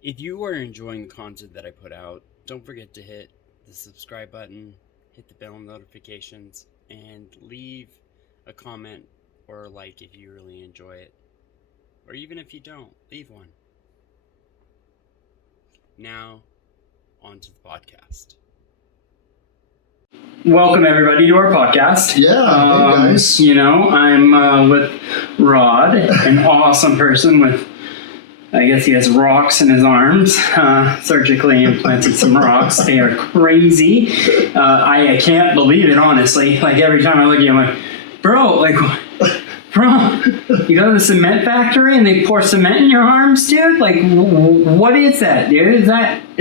If you are enjoying the content that I put out, don't forget to hit the subscribe button, hit the bell notifications, and leave a comment or a like if you really enjoy it. Or even if you don't, leave one. Now, on to the podcast. Welcome everybody to our podcast. Yeah, hey guys. I'm with Rod, an awesome person with, I guess he has rocks in his arms, surgically implanted some rocks. They are crazy. I can't believe it, honestly. Like every time I look at him, I'm like, bro, you go to the cement factory and they pour cement in your arms, dude? Like, what is that, dude? Is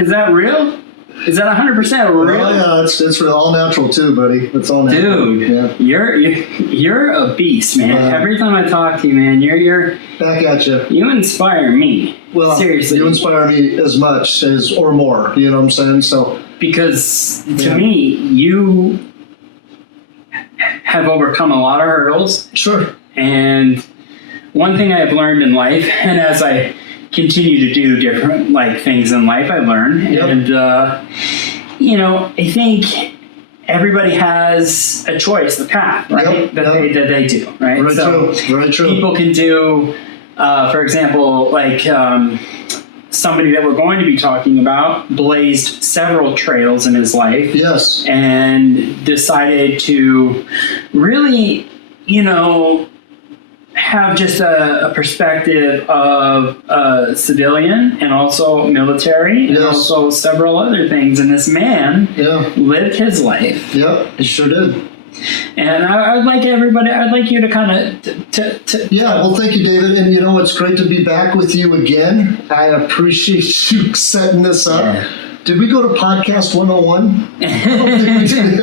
that real? Is that 100% real? Oh, yeah, it's all natural too, buddy. It's all natural. Dude, yeah. you're a beast, man. Every time I talk to you, man, you're back at you. You inspire me. Well, seriously, you inspire me as much as or more. You know what I'm saying? So because to me, you have overcome a lot of hurdles. Sure. And one thing I have learned in life, and as I continue to do different things in life, I learn. Yep. And I think everybody has a choice, the path, right? Yep. That they do, right? Very true. Very true. People can do, for example, somebody that we're going to be talking about blazed several trails in his life. Yes. And decided to really, have just a perspective of civilian and also military and also several other things. And this man lived his life. Yep, he sure did. And I'd like you to kind of... well, thank you, David. And it's great to be back with you again. I appreciate you setting this up. Yeah. Did we go to Podcast 101? I don't think we did,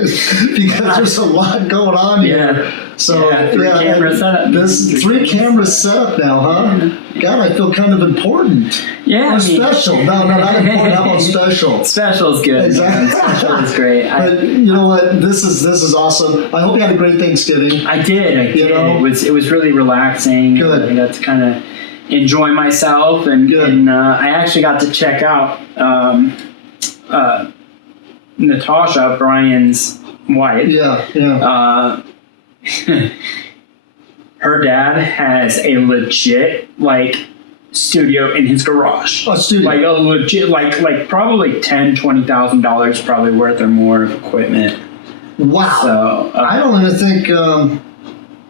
because there's a lot going on here. So, three-camera setup. This three-camera setup now, huh? Yeah. God, I feel kind of important. Yeah. Special. No, not important. How about special? Special is good. Exactly. Special is great. But you know what? This is awesome. I hope you had a great Thanksgiving. I did. It was really relaxing. Good. I got to kind of enjoy myself, and I actually got to check out Natasha, Brian's wife. Yeah. Her dad has a legit studio in his garage. A studio. Like a legit probably $10,000-$20,000 probably worth or more of equipment. Wow. So I don't even think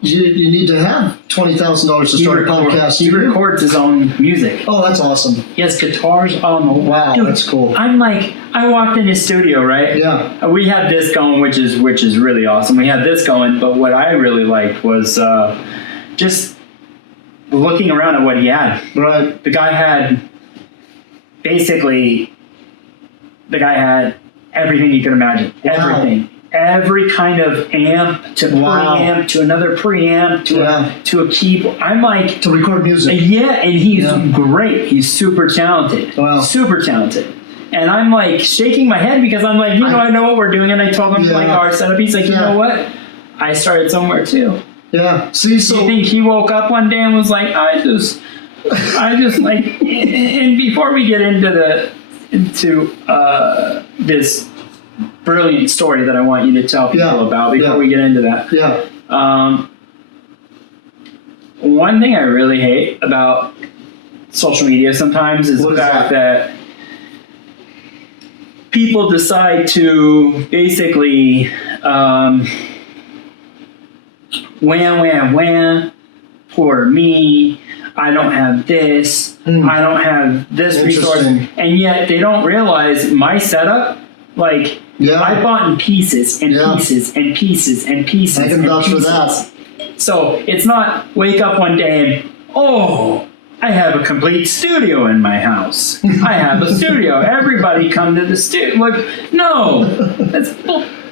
you need to have $20,000 to start a podcast. He records his own music. Oh, that's awesome. He has guitars on the wall. Wow, dude, that's cool. I walked in his studio, right? Yeah. We had this going, which is really awesome. We had this going, but what I really liked was just looking around at what he had. Right. The guy had everything you could imagine. Wow. Everything. Every kind of amp to preamp to another preamp to a keyboard. I'm like... To record music. Yeah, and he's great. He's super talented. Wow. Super talented. And I'm like shaking my head because I'm like, I know what we're doing. And I told him our setup. He's like, you know what? I started somewhere too. Yeah. See, so... You think he woke up one day and was like, I just like... And before we get into this brilliant story that I want you to tell people about before we get into that. Yeah. One thing I really hate about social media sometimes is the fact that people decide to basically wham, poor me, I don't have this, I don't have this resource, and yet they don't realize my setup, I bought in pieces and pieces and pieces and pieces. I can vouch for that. So it's not wake up one day and, I have a complete studio in my house. I have a studio. Everybody come to the studio. No.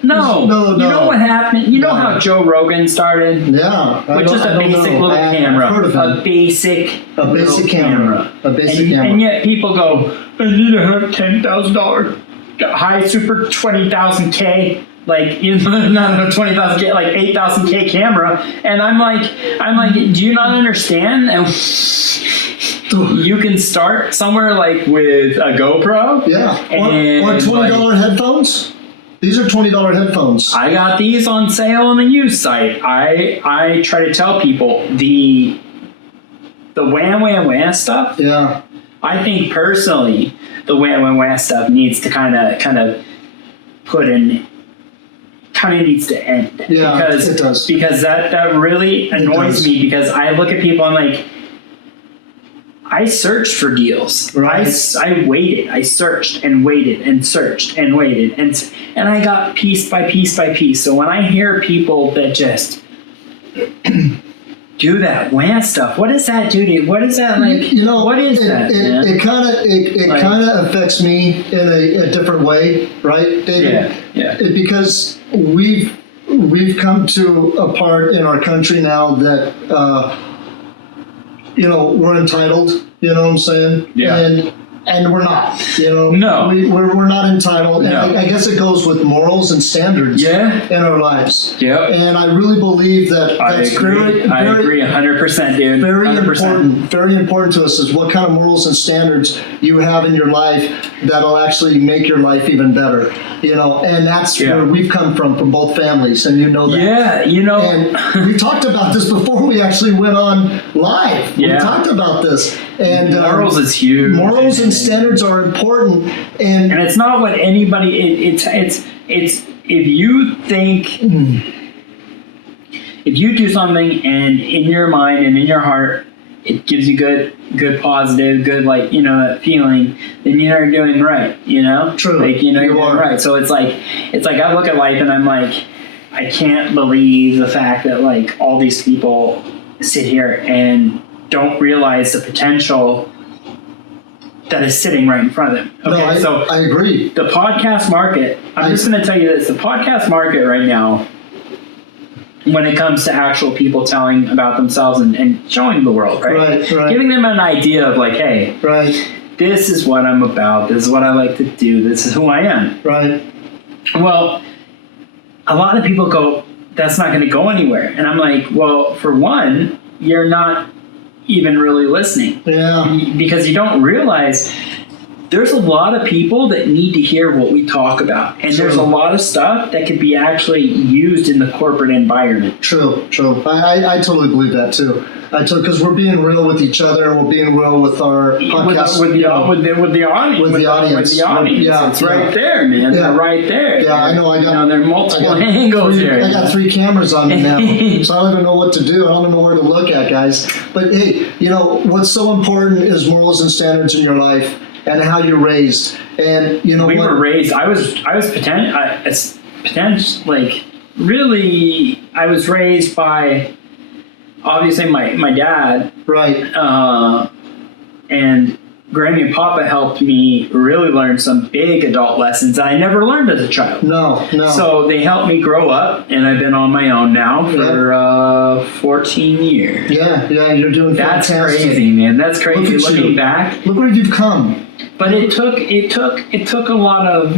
No. You know what happened? You know how Joe Rogan started? Yeah. With just a basic little camera. A basic camera. A basic camera. And yet people go, I need to have $10,000 high super 20,000K like not a 20,000K, like 8,000K camera, and I'm like, do you not understand? And you can start somewhere like with a GoPro. Yeah, and or $20 headphones. These are $20 headphones. I got these on sale on the used site. I try to tell people the wham stuff. Yeah. I think personally, the wham stuff needs to kind of put in. Kind of needs to end. Yeah, because it does. Because that really annoys me, because I look at people and like, I searched for deals. Right. I waited. I searched and waited and searched and waited and I got piece by piece by piece. So when I hear people that just do that wham stuff, what does that do to you? What is that like? What is that? It kind of affects me in a different way, right, David? Yeah. Because we've come to a part in our country now that we're entitled. You know what I'm saying? Yeah. And we're not. No. We're not entitled. No. And I guess it goes with morals and standards. Yeah. In our lives. Yeah. And I really believe that that's I agree 100%, dude. Very 100%. very important to us is what kind of morals and standards you have in your life that'll actually make your life even better. And that's where we've come from both families, and you know that. Yeah, And we talked about this before we actually went on live. Yeah. We talked about this. And morals is huge. Morals and standards are important, and it's not what anybody. It's if you think. If you do something and in your mind and in your heart it gives you good positive, good that feeling, then you're doing right, True. you're doing right. So it's like I look at life and I'm like, I can't believe the fact that all these people sit here and don't realize the potential that is sitting right in front of them. Okay, no, I agree. The podcast market, I'm just going to tell you this, the podcast market right now, when it comes to actual people telling about themselves and showing the world, right? Right. Giving them an idea of hey, right, this is what I'm about, this is what I like to do, this is who I am. Right. Well, a lot of people go, that's not going to go anywhere. And I'm like, well, for one, you're not even really listening. Yeah. Because you don't realize there's a lot of people that need to hear what we talk about. And True. There's a lot of stuff that could be actually used in the corporate environment. True. I totally believe that too. Because we're being real with each other, and we're being real with our podcast. With the audience. With the audience. Yeah, it's right there, man. Yeah. They're right there. Yeah, I know. There are multiple angles here. I got 3 cameras on me now, so I don't even know what to do. I don't even know where to look at, guys. But hey, what's so important is morals and standards in your life and how you're raised. And we were raised. I was really. I was raised by. Obviously, my dad, right, and Grammy and Papa helped me really learn some big adult lessons that I never learned as a child. No. So they helped me grow up, and I've been on my own now for 14 years. Yeah, you're doing That's fantastic. Crazy, man. That's crazy. Looking back, look where you've come. But it took a lot of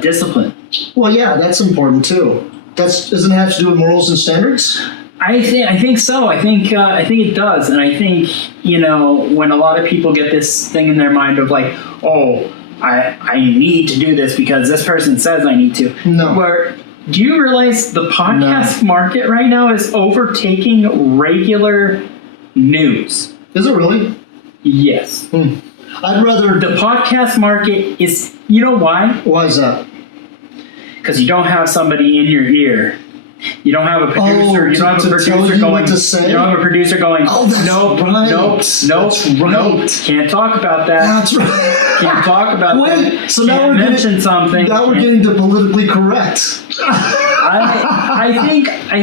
discipline. Well, yeah, that's important too. Doesn't it have to do with morals and standards? I think so. I think it does, and I think when a lot of people get this thing in their mind of I need to do this because this person says I need to. No. Where do you realize the podcast market right now is overtaking regular news? Is it really? Yes. I'd rather the podcast market is. You know why? Why is that? Because you don't have somebody in your ear. You don't have a producer. You don't have a producer going. You don't have a producer going. Oh, that's right. Nope. That's right. Nope. Can't talk about that. That's right. Can't talk about that. So now we're mention something. Now we're getting to politically correct. I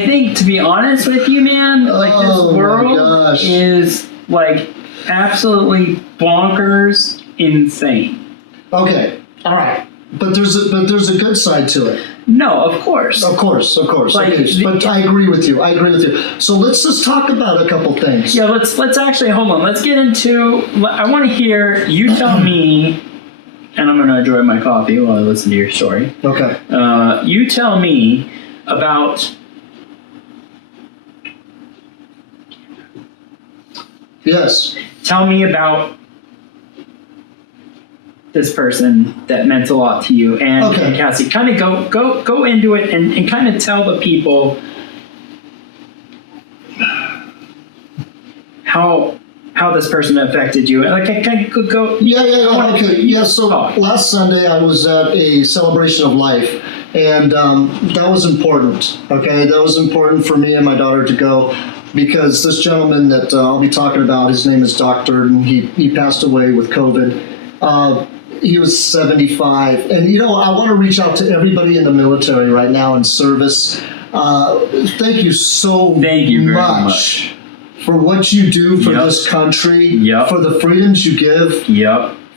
think to be honest with you, man, this world is absolutely bonkers insane. Okay. All right. But there's a good side to it. No, of course. Of course. But I agree with you. So let's just talk about a couple things. Yeah, let's actually hold on. Let's get into. I want to hear you tell me and I'm going to enjoy my coffee while I listen to your story. Okay. You tell me about... Yes. Tell me about this person that meant a lot to you, and Cassie. Kind of go into it and kind of tell the people how this person affected you. Like, I could go. Okay. Yeah. So last Sunday I was at a celebration of life, and that was important. Okay, that was important for me and my daughter to go, because this gentleman that I'll be talking about, his name is Doctor, and he passed away with COVID. He was 75, and I want to reach out to everybody in the military right now in service. Thank you so very much for what you do for this country, for the freedoms you give,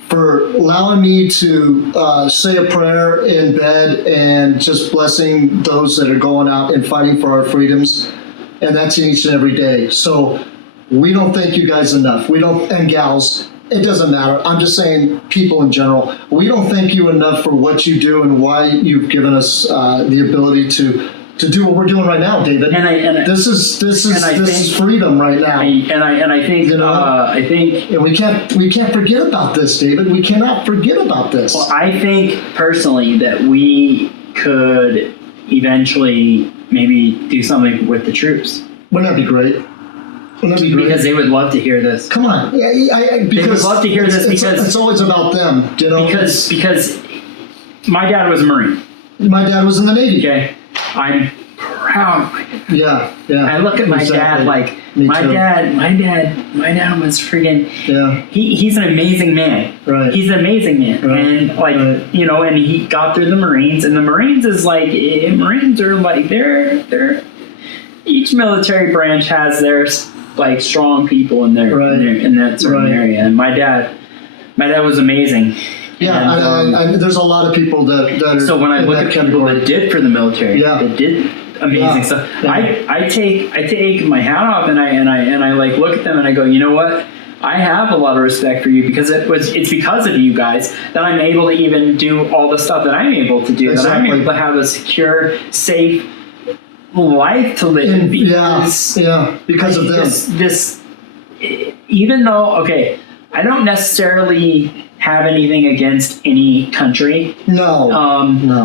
for allowing me to say a prayer in bed and just blessing those that are going out and fighting for our freedoms. And that's each and every day. So we don't thank you guys enough. We don't, and gals, it doesn't matter. I'm just saying people in general. We don't thank you enough for what you do and why you've given us the ability to do what we're doing right now, David. This is freedom right now. I think and we can't forget about this, David. We cannot forget about this. Well, I think personally that we could eventually maybe do something with the troops. Wouldn't that be great? Because they would love to hear this. Come on, they would love to hear this because it's always about them, Because my dad was a Marine. My dad was in the Navy. Okay, I'm proud. Yeah. I look at my dad like my dad was friggin'. Yeah. He's an amazing man. Right. He's an amazing man, and and he got through the Marines, and the Marines is like Marines are like they're each military branch has their like strong people in there in that certain area, and my dad was amazing. Yeah, and there's a lot of people that are. So when I look at people that did for the military, that did amazing stuff. Yeah. I take my hat off and I like look at them and I go, you know what? I have a lot of respect for you because it's because of you guys that I'm able to even do all the stuff that I'm able to do. Exactly. That I'm able to have a secure, safe life to live. Because of this. Even though I don't necessarily have anything against any country. No.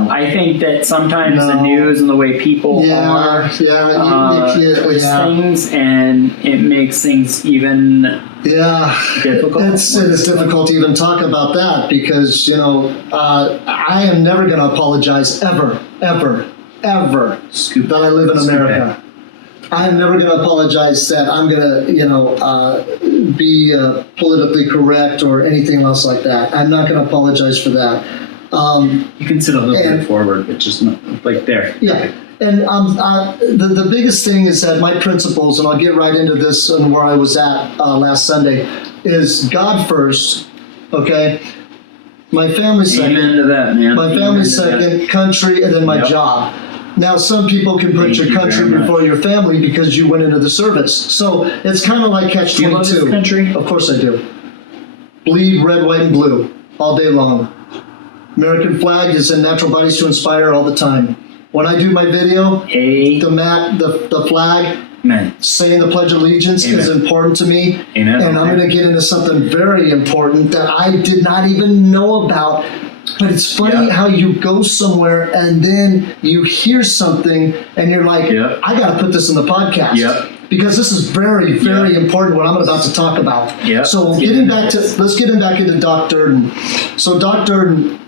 I think that sometimes the news and the way people are with things, and it makes things even difficult. It is difficult to even talk about that because I am never going to apologize ever that I live in America. I am never going to apologize that I'm going to, be politically correct or anything else like that. I'm not going to apologize for that. You can sit a little bit forward, but just not like there. Yeah. And the biggest thing is that my principles, and I'll get right into this and where I was at last Sunday, is God first, okay? My family second. Amen to that, man. My family second, country, and then my job. Now, some people can put your country before your family because you went into the service. So it's kind of like catch-22. Do you love this country? Of course I do. Bleed red, white, and blue all day long. American flag is in natural bodies to inspire all the time. When I do my video, the flag, saying the Pledge of Allegiance is important to me. Amen. And I'm going to get into something very important that I did not even know about. But it's funny how you go somewhere and then you hear something and you're like, I got to put this in the podcast. Because this is very, very important what I'm about to talk about. So let's get him back into Doc Durden. So Doc Durden,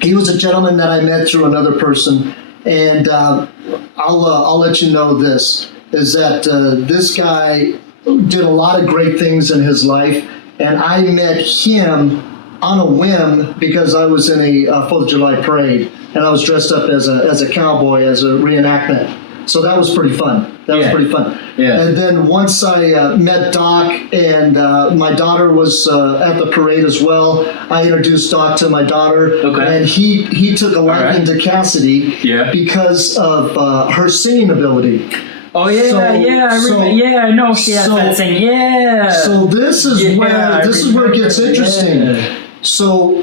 he was a gentleman that I met through another person. And I'll let you know this, is that this guy did a lot of great things in his life. And I met him on a whim because I was in a 4th of July parade and I was dressed up as a cowboy, as a reenactment. So that was pretty fun. And then once I met Doc and my daughter was at the parade as well, I introduced Doc to my daughter. And he took a liking to Cassidy because of her singing ability. Oh I know she has that thing. So this is where it gets interesting. So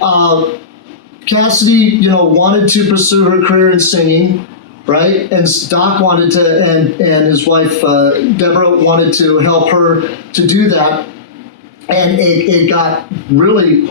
Cassidy, wanted to pursue her career in singing, right? And Doc wanted to, and his wife Deborah wanted to help her to do that, and it got really,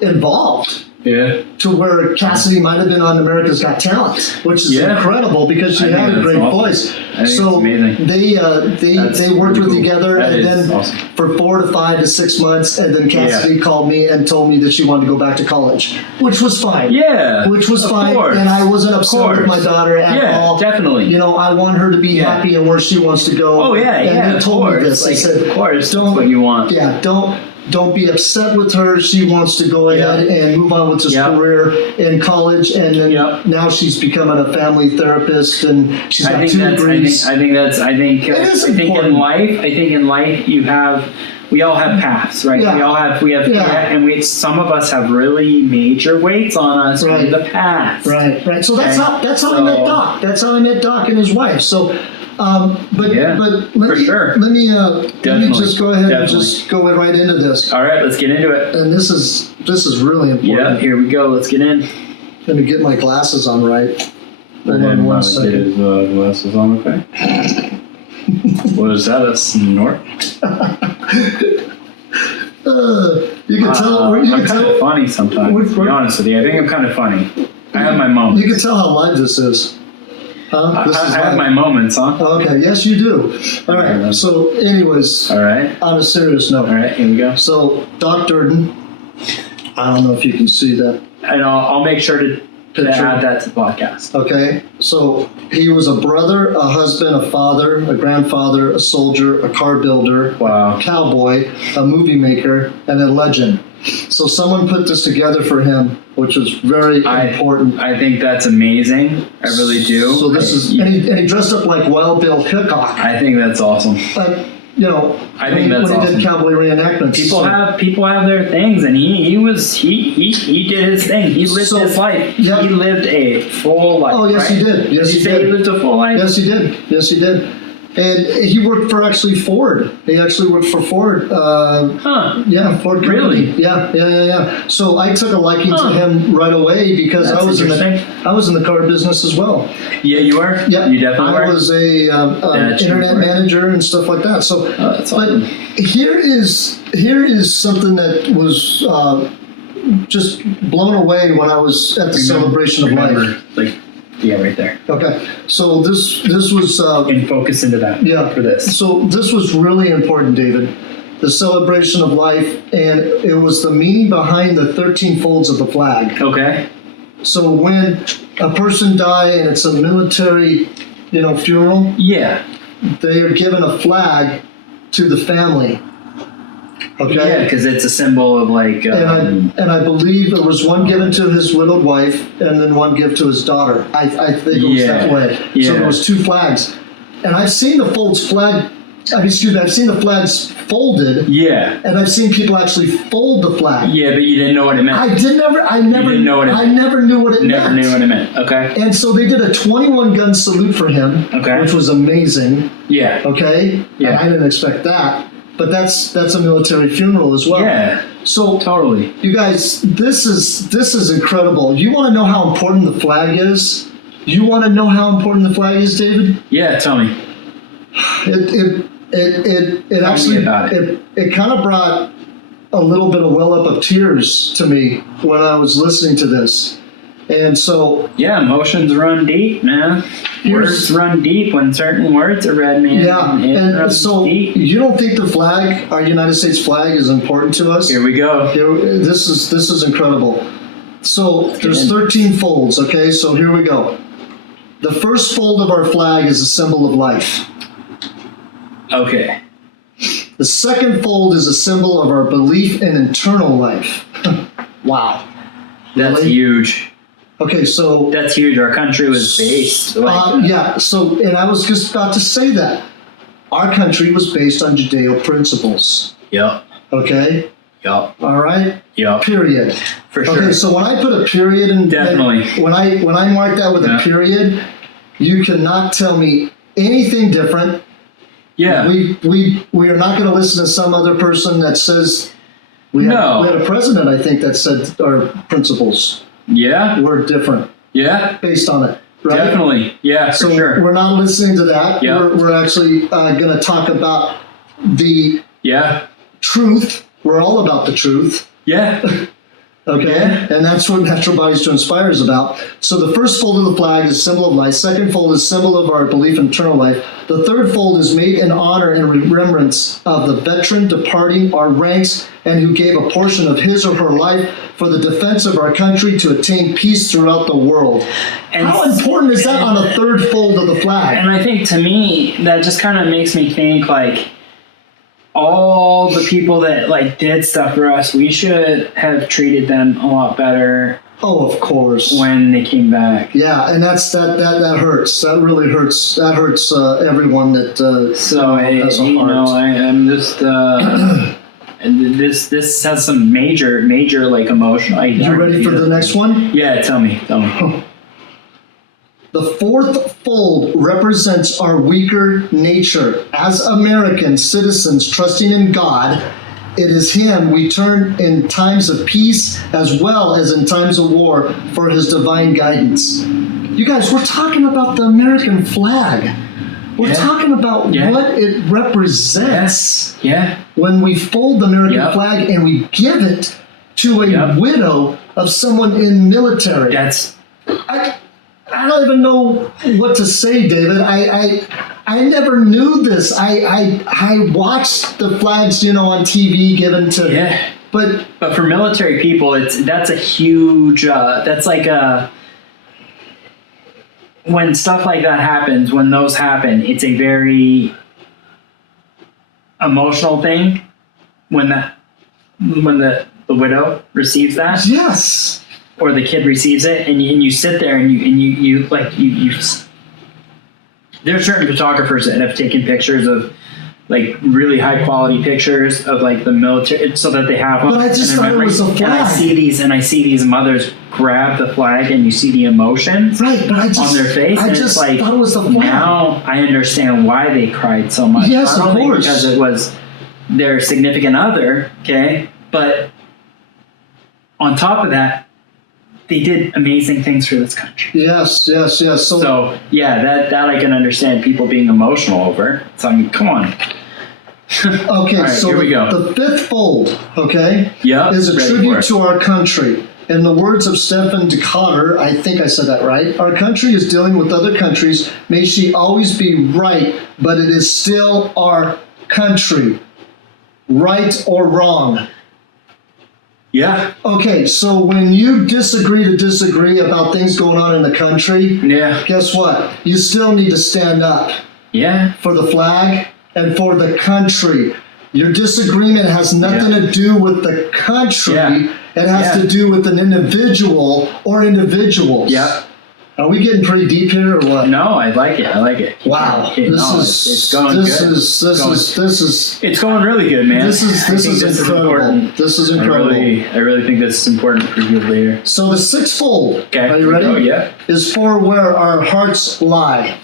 involved. Yeah. To where Cassidy might have been on America's Got Talent, which is incredible because she had a great voice. So they worked with together, and then for 4 to 5 to 6 months, and then Cassidy called me and told me that she wanted to go back to college, which was fine. Yeah, which was fine, course. and I wasn't upset with my daughter at all. Yeah, definitely. I want her to be happy and where she wants to go. Oh yeah, and they told me this. I said, of course, don't what you want. Yeah, don't be upset with her. She wants to go ahead and move on with this career in college, and then now she's becoming a family therapist, and she's got 2 degrees. I think in life we all have paths, right? Yeah. We have some of us have really major weights on us from the past. Right. So that's how I met Doc. That's how I met Doc and his wife. So but let me just go ahead and just go right into this. All right, let's get into it. And this is really important. Yeah, here we go. Let's get in. Let me get my glasses on right. Hold on 1 second. Get his glasses on, okay. What is that? A snort? You can tell. I'm kind of funny sometimes. To be honest with you, I think I'm kind of funny. I have my moments. You can tell how live this is. I have my moments, huh? Okay, yes, you do. All right. So, anyways. All right. On a serious note. All right, here we go. So, Doc Durden. I don't know if you can see that. And I'll make sure to add that to the podcast. Okay. So he was a brother, a husband, a father, a grandfather, a soldier, a car builder, a cowboy, a movie maker, and a legend. So someone put this together for him, which was very important. I think that's amazing. I really do. So this is, and he dressed up like Wild Bill Hickok. I think that's awesome. But I think that's when he awesome. did cowboy reenactments. People have their things, and he did his thing. He lived his life. Yep. He lived a full life. Oh yes, right? he did. Yes, he did. He lived a full life. Yes, he did. Yes, he did. And he worked for Ford. He actually worked for Ford. Yeah, Ford company. Really? Yeah. So I took a liking to him right away because I was in the car business as well. Yeah, you were? Yeah. You definitely were? I was a internet manager and stuff like that. So, that's awesome. But here is something that was just blown away when I was at the celebration of life. Yeah, right there. Okay, so this was and focus into that. Yeah, for this. So this was really important, David. The celebration of life, and it was the meaning behind the 13 folds of the flag. Okay. So when a person dies and it's a military, funeral. Yeah. They are given a flag to the family. Okay. Yeah, because it's a symbol of and I believe there was one given to his widowed wife, and then one given to his daughter. I think it was that way. Yeah. So there was 2 flags, and I've seen the I've seen the flags folded. Yeah. And I've seen people actually fold the flag. Yeah, but you didn't know what it meant. I never knew what it meant. Never knew what it meant. Okay. And so they did a 21 gun salute for him. Okay. Which was amazing. Yeah. Okay. Yeah. And I didn't expect that. But that's a military funeral as well. Yeah. So totally. You guys, this is incredible. You want to know how important the flag is? You want to know how important the flag is, David? Yeah, tell me. It actually it kind of brought a little bit of well up of tears to me when I was listening to this. And so yeah, emotions run deep, man. Words run deep when certain words are read, man. Yeah, and so deep. You don't think the flag, our United States flag, is important to us? Here we go. This is incredible. So there's 13 folds. Okay, so here we go. The first fold of our flag is a symbol of life. Okay. The second fold is a symbol of our belief in eternal life. Wow. That's huge. Okay, so that's huge. Our country was based. Yeah. So, and I was just about to say that our country was based on Judeo principles. Yep. Okay. Yep. All right. Yep. Period. For sure. Okay. So when I put a period in, definitely. When I mark that with a period, you cannot tell me anything different. Yeah. We are not going to listen to some other person that says we had a president, I think, that said our principles. Yeah. we're different Yeah. based on it. Right? Definitely. Yeah, So for sure. we're not listening to that. Yeah. We're actually going to talk about the Yeah. truth. We're all about the truth. Yeah. Okay, Yeah. and that's what Natural Bodies to Inspire is about. So the first fold of the flag is symbol of life. Second fold is symbol of our belief in eternal life. The third fold is made in honor and remembrance of the veteran departing our ranks and who gave a portion of his or her life for the defense of our country to attain peace throughout the world. And how important is that on the third fold of the flag? And I think to me, that just kind of makes me think like all the people that like did stuff for us, we should have treated them a lot better. Oh, of course. When they came back. Yeah, and that hurts. That really hurts. That hurts everyone that has a heart. I'm just and this has some major like emotional. You ready for the next one? Yeah, tell me. The fourth fold represents our weaker nature. As American citizens trusting in God, it is Him we turn in times of peace as well as in times of war for His divine guidance. You guys, we're talking about the American flag. We're talking about what it represents. Yeah. When we fold the American flag and we give it to a widow of someone in military. I don't even know what to say, David. I never knew this. I watched the flags, on TV given to. But for military people, that's a huge. That's like a. When stuff like that happens, when those happen, it's a very emotional thing. When the widow receives that. Yes. Or the kid receives it, and you sit there and you there are certain photographers that have taken pictures of like really high quality pictures of like the military so that they have them. But I just thought it was a flag. And I see these mothers grab the flag and you see the emotions on their face. I and just it's like, thought it was the flag. Now I understand why they cried so much. Yes, Not of only course. because it was their significant other, okay? But on top of that, they did amazing things for this country. Yes. So that I can understand people being emotional over. So I mean, come on. Okay, right, so here we go. The fifth fold, is a ready tribute to our country. In the words of Stephen Decatur, I think I said that right, our country is dealing with other countries. May she always be right, but it is still our country. Right or wrong? Yeah. Okay, so when you disagree about things going on in the country, guess what? You still need to stand up. Yeah. For the flag and for the country. Your disagreement has nothing to do with the country. Yeah. It has to do with an individual or individuals. Yeah. Are we getting pretty deep here or what? No, I like it. Wow. It's going good. It's going really good, man. This is incredible. This is incredible. I really think this is important for you later. So the sixth fold, okay. Are you ready? Oh, yeah. Is for where our hearts lie.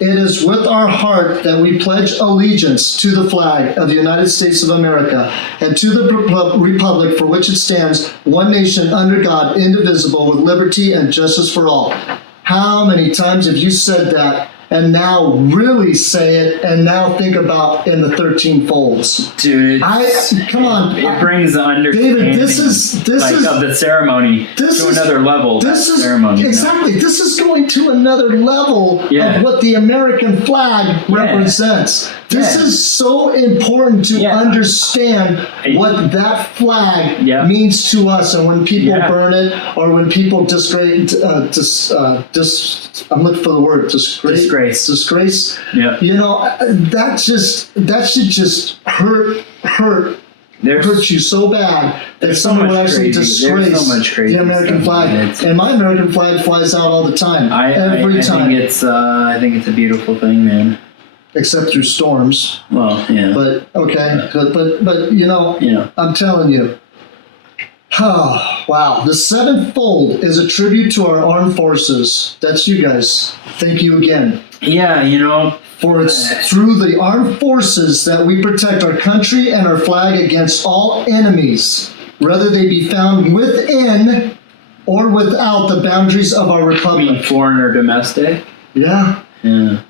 It is with our heart that we pledge allegiance to the flag of the United States of America and to the republic for which it stands, one nation under God, indivisible, with liberty and justice for all. How many times have you said that and now really say it and now think about in the 13 folds? Dude, come on. It brings the understanding David, this is of the ceremony to another level. Ceremony. Exactly. This is going to another level of what the American flag represents. This is so important to understand what that flag means to us. And when people burn it, or when people disgrace, I'm looking for the word, disgrace. Yeah. That should just hurt you so bad that someone would actually disgrace the American flag. And my American flag flies out all the time. Every time. I think it's a beautiful thing, man. Except through storms. Well, yeah. But okay, but I'm telling you. Oh, wow. The seventh fold is a tribute to our armed forces. That's you guys. Thank you again. Yeah, For it's through the armed forces that we protect our country and our flag against all enemies, whether they be found within or without the boundaries of our I mean, republic. foreign or domestic. Yeah. Yeah.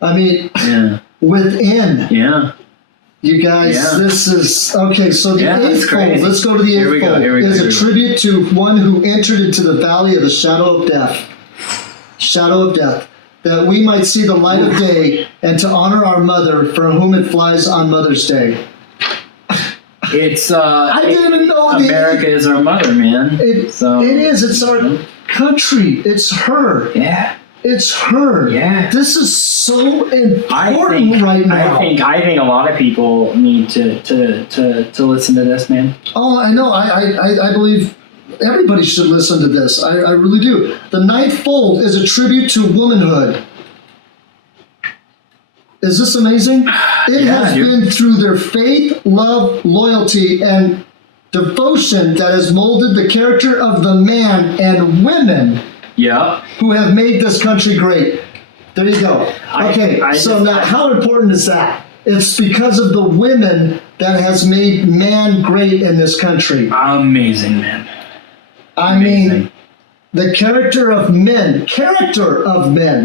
I mean, Yeah. within. Yeah. You guys, Yeah. this is okay. So the Yeah, that's eighth fold. crazy. Let's go to the Here we eighth go, fold. here we go, Is here a we go. tribute to one who entered into the valley of the shadow of death. Shadow of death, that we might see the light of day, and to honor our mother, from whom it flies on Mother's Day. It's I didn't know America is our mother, man. It is. It's our country. It's her. Yeah. It's her. Yeah. This is so important right now. I think a lot of people need to listen to this, man. Oh, I know. I believe everybody should listen to this. I really do. The ninth fold is a tribute to womanhood. Is this amazing? It has been through their faith, love, loyalty, and devotion that has molded the character of the man and women who have made this country great. There you go. Okay, now how important is that? It's because of the women that has made man great in this country. Amazing, man. I mean, the character of men.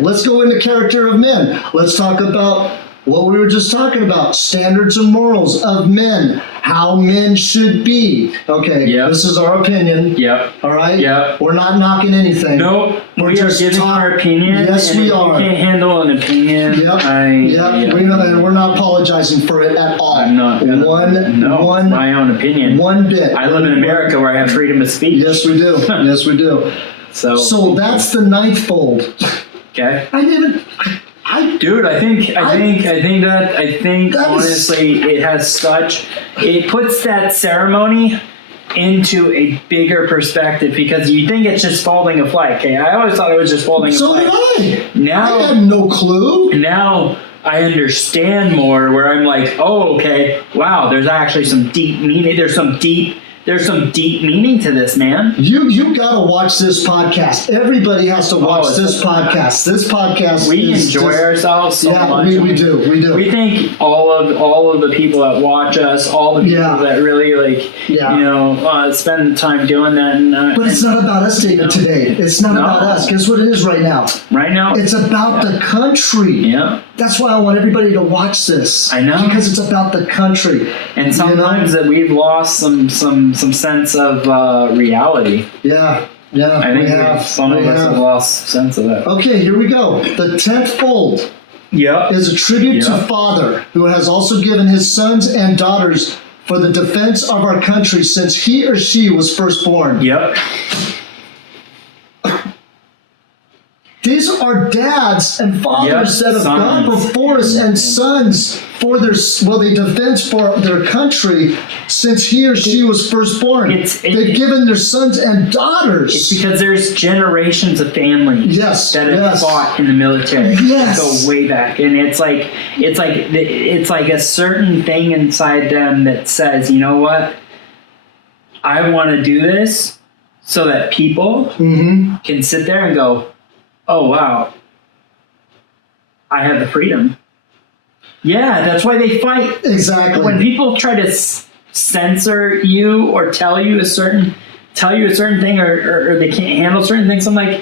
Let's go into character of men. Let's talk about what we were just talking about. Standards and morals of men. How men should be. Okay, this is our opinion. Yep. All right? Yep. We're not knocking anything. No, we are giving our opinion. Yes, we are. You can't handle an opinion. We're not apologizing for it at all. I'm not. My own opinion. One bit. I live in America where I have freedom of speech. Yes, we do. Yes, we do. So that's the ninth fold. Okay. Dude, I think honestly it puts that ceremony into a bigger perspective, because you think it's just folding a flag. Okay, I always thought it was just folding a flag. So did I. Now I had no clue. Now I understand more, where I'm like, oh, okay, wow, there's actually some deep meaning. There's some deep meaning to this, man. You gotta watch this podcast. Everybody has to watch this podcast. This podcast. We enjoy ourselves so much. We do. We think all of the people that watch us, all the people that really spend time doing that. But it's not about us, David. Today, it's not about us. Guess what it is right now? Right now, it's about the country. Yeah. That's why I want everybody to watch this. I know, because it's about the country. And sometimes that we've lost some sense of reality. Yeah. I think some of us have lost sense of that. Okay, here we go. The 10th fold is a tribute to Father, who has also given his sons and daughters for the defense of our country since he or she was first born. Yep. These are dads and fathers that have gone before us, and sons for their defense for their country since he or she was first born. They've given their sons and daughters. It's because there's generations of families that have fought in the military. Go way back, and it's like a certain thing inside them that says, you know what, I want to do this so that people can sit there and go, oh, wow, I have the freedom. Yeah, that's why they fight. Exactly. When people try to censor you or tell you a certain thing, or they can't handle certain things, I'm like,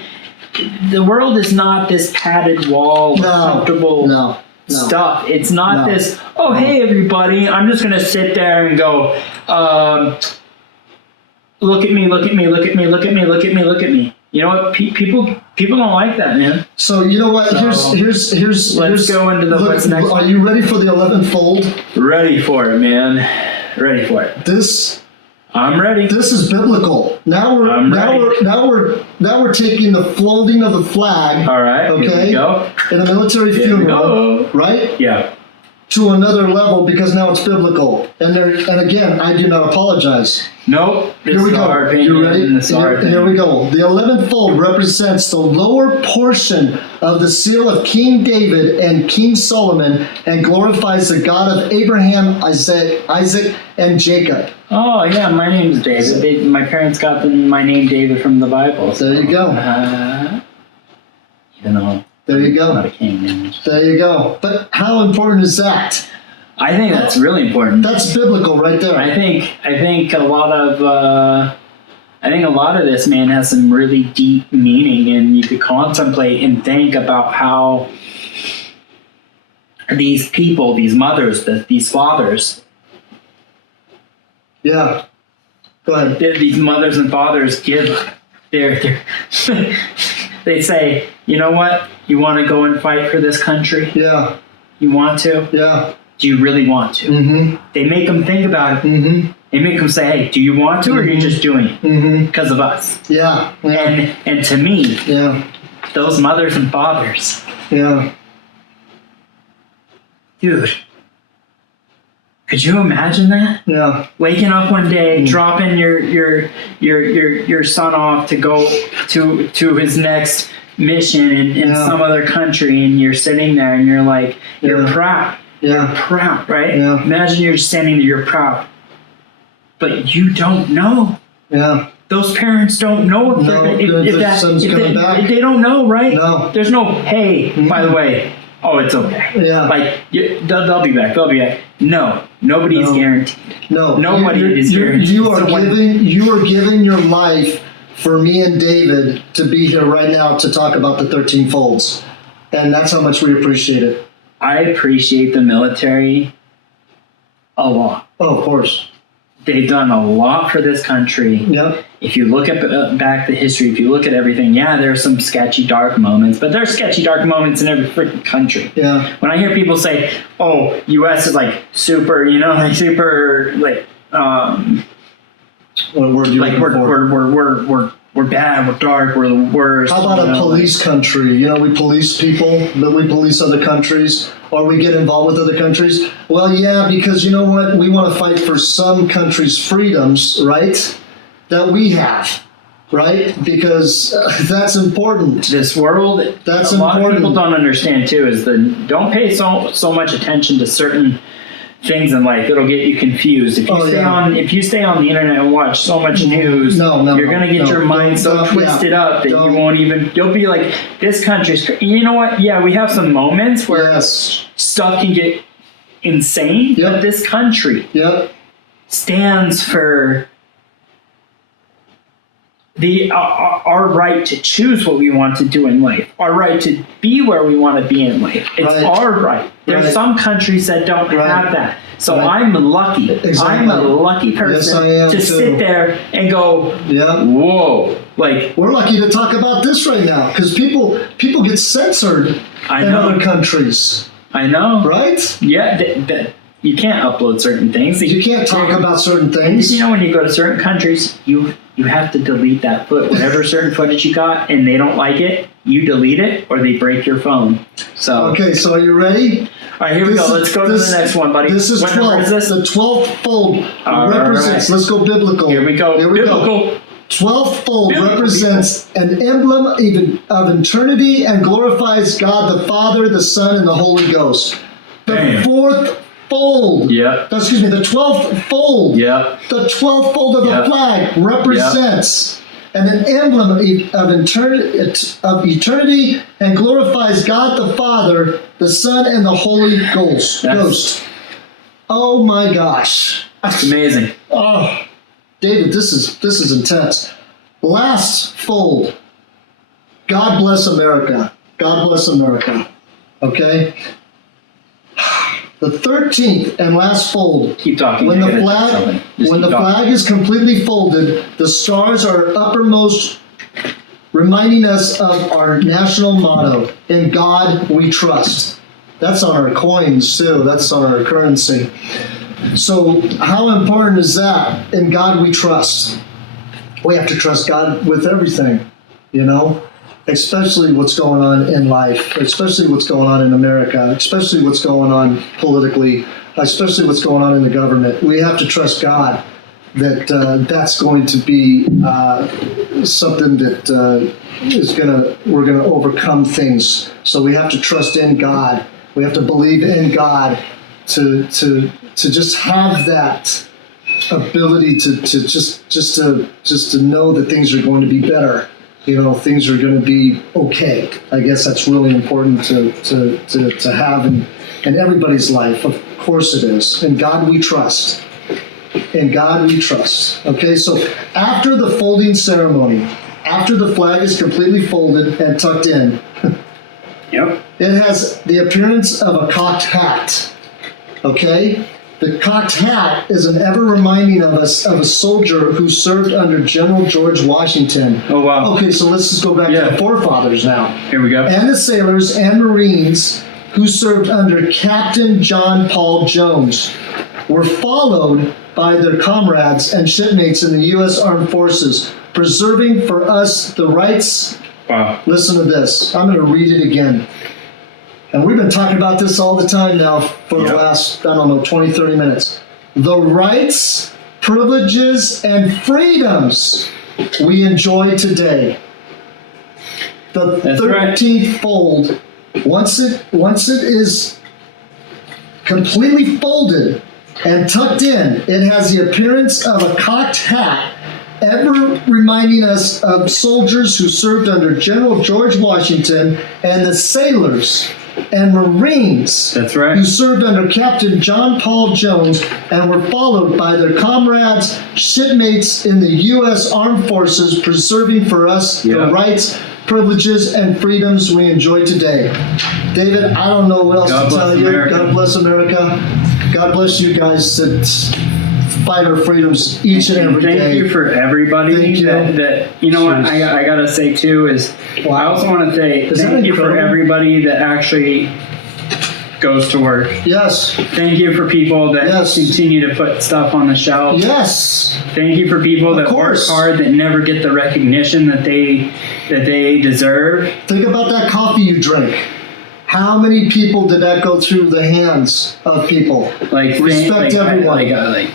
the world is not this padded wall, comfortable stuff. It's not this, hey, everybody, I'm just going to sit there and go, look at me, look at me, look at me, look at me, look at me, look at me. You know what? People don't like that, man. So you know what? Here's. Let's go into what's next. Are you ready for the 11th fold? Ready for it, man. Ready for it. I'm ready. This is biblical. Now we're taking the folding of the flag. All right. Okay. Here we go. In a military funeral, right? Yeah. To another level, because now it's biblical. And again, I do not apologize. Nope. Here we go. You ready? Here we go. The 11th fold represents the lower portion of the seal of King David and King Solomon, and glorifies the God of Abraham, Isaac, and Jacob. Oh yeah, my name's David. My parents got my name David from the Bible. So, there you go. Even though. There you go. Not a king name. There you go. But how important is that? I think that's really important. That's biblical right there. I think a lot of I think a lot of this, man, has some really deep meaning, and you could contemplate and think about how these people, these mothers, these fathers, Yeah. Go ahead. these mothers and fathers give their they say, you know what? You want to go and fight for this country? Yeah. You want to? Yeah. Do you really want to? Mm-hmm. They make them think about it. Mm-hmm. They make them say, hey, do you want to, or are you just doing it Mm-hmm. because of us? Yeah. Yeah. And to me, Yeah. those mothers and fathers, Yeah. dude, could you imagine that? Yeah. Waking up one day, dropping your son off to go to his next mission in some other country, and you're sitting there and you're like, you're Yeah. proud. Yeah. Proud, right? Yeah. Imagine you're standing there, you're proud. But you don't know. Yeah. Those parents don't know if, No, if their son's coming back. they don't know, right? No. There's no, hey, by the way, oh, it's okay. Yeah. Like, they'll be back. They'll be back. No, nobody is No. guaranteed. No. Nobody is guaranteed. You are So when- giving your life for me and David to be here right now to talk about the 13 folds. And that's how much we appreciate it. I appreciate the military a lot. Oh, of course. They've done a lot for this country. Yep. If you look at back the history, if you look at everything, yeah, there are some sketchy, dark moments, but there's sketchy, dark moments in every freaking country. Yeah. When I hear people say, "Oh, U.S. is like super," like super, like, What word you like looking for? we're bad, we're dark, we're the worst. How about a police country? You know, we police people, but we police other countries, or we get involved with other countries. Well, yeah, because you know what? We want to fight for some countries' freedoms, right? That we have, right? Because that's important. This world, That's a lot of important. people don't understand too, is don't pay so much attention to certain things in life. It'll get you confused. If you stay on the internet and watch so much news, you're gonna get your mind so twisted up that you won't even. You'll be like, this country's. You know what? Yeah, we have some moments where stuff can get insane, but this country stands for our right to choose what we want to do in life, our right to be where we want to be in life. It's our right. There's some countries that don't have that. So I'm lucky. Exactly. I'm a lucky person to sit there and go, whoa. Like, we're lucky to talk about this right now because people get censored in other countries. I know. Right? Yeah. You can't upload certain things. You can't talk about certain things. You know, when you go to certain countries, you have to delete that whatever certain footage you got, and they don't like it, you delete it, or they break your phone. So okay, so are you ready? All right, here we go. Let's go to the next one, buddy. This is 12. The 12th fold represents. Let's go biblical. Here we go. Biblical. 12th fold represents an emblem of eternity and glorifies God the Father, the Son, and the Holy Ghost. The fourth fold. Excuse me, the 12th fold. The 12th fold of the flag represents an emblem of eternity and glorifies God the Father, the Son, and the Holy Ghost. Oh my gosh. That's amazing. Oh, David, this is intense. Last fold. God bless America. God bless America. Okay? The 13th and last fold. Keep talking. When the flag is completely folded, the stars are uppermost, reminding us of our national motto, "In God we trust." That's on our coins too. That's on our currency. So how important is that? In God we trust. We have to trust God with everything, you know? Especially what's going on in life, especially what's going on in America, especially what's going on politically, especially what's going on in the government. We have to trust God that that's going to be something that we're gonna overcome things. So we have to trust in God. We have to believe in God to just have that ability to know that things are going to be better. You know, things are going to be okay. I guess that's really important to have in everybody's life. Of course it is. In God we trust. in God we trust. Okay, so after the folding ceremony, after the flag is completely folded and tucked in, Yep. it has the appearance of a cocked hat. Okay? The cocked hat is an ever reminding of us of a soldier who served under General George Washington. Oh, wow. Okay, so let's just go back to the forefathers now. Here we go. And the sailors and Marines who served under Captain John Paul Jones were followed by their comrades and shipmates in the U.S. Armed Forces, preserving for us the rights. Wow. Listen to this. I'm going to read it again. And we've been talking about this all the time now for the last, 20, 30 minutes. The rights, privileges, and freedoms we enjoy today. The 13th fold, once it is completely folded and tucked in, it has the appearance of a cocked hat, ever reminding us of soldiers who served under General George Washington and the sailors and Marines who served under Captain John Paul Jones and were followed by their comrades, shipmates in the U.S. Armed Forces, preserving for us the rights, privileges, and freedoms we enjoy today. David, I don't know what else to tell you. God bless America. God bless you guys that fight our freedoms each and every day. Thank you for everybody. That you know what I gotta say too is I also want to say thank you for everybody that actually goes to work. Yes. Thank you for people that continue to put stuff on the shelf. Yes. Thank you for people that work hard that never get the recognition that they deserve. Think about that coffee you drink. How many people did that go through the hands of people? Respect everyone.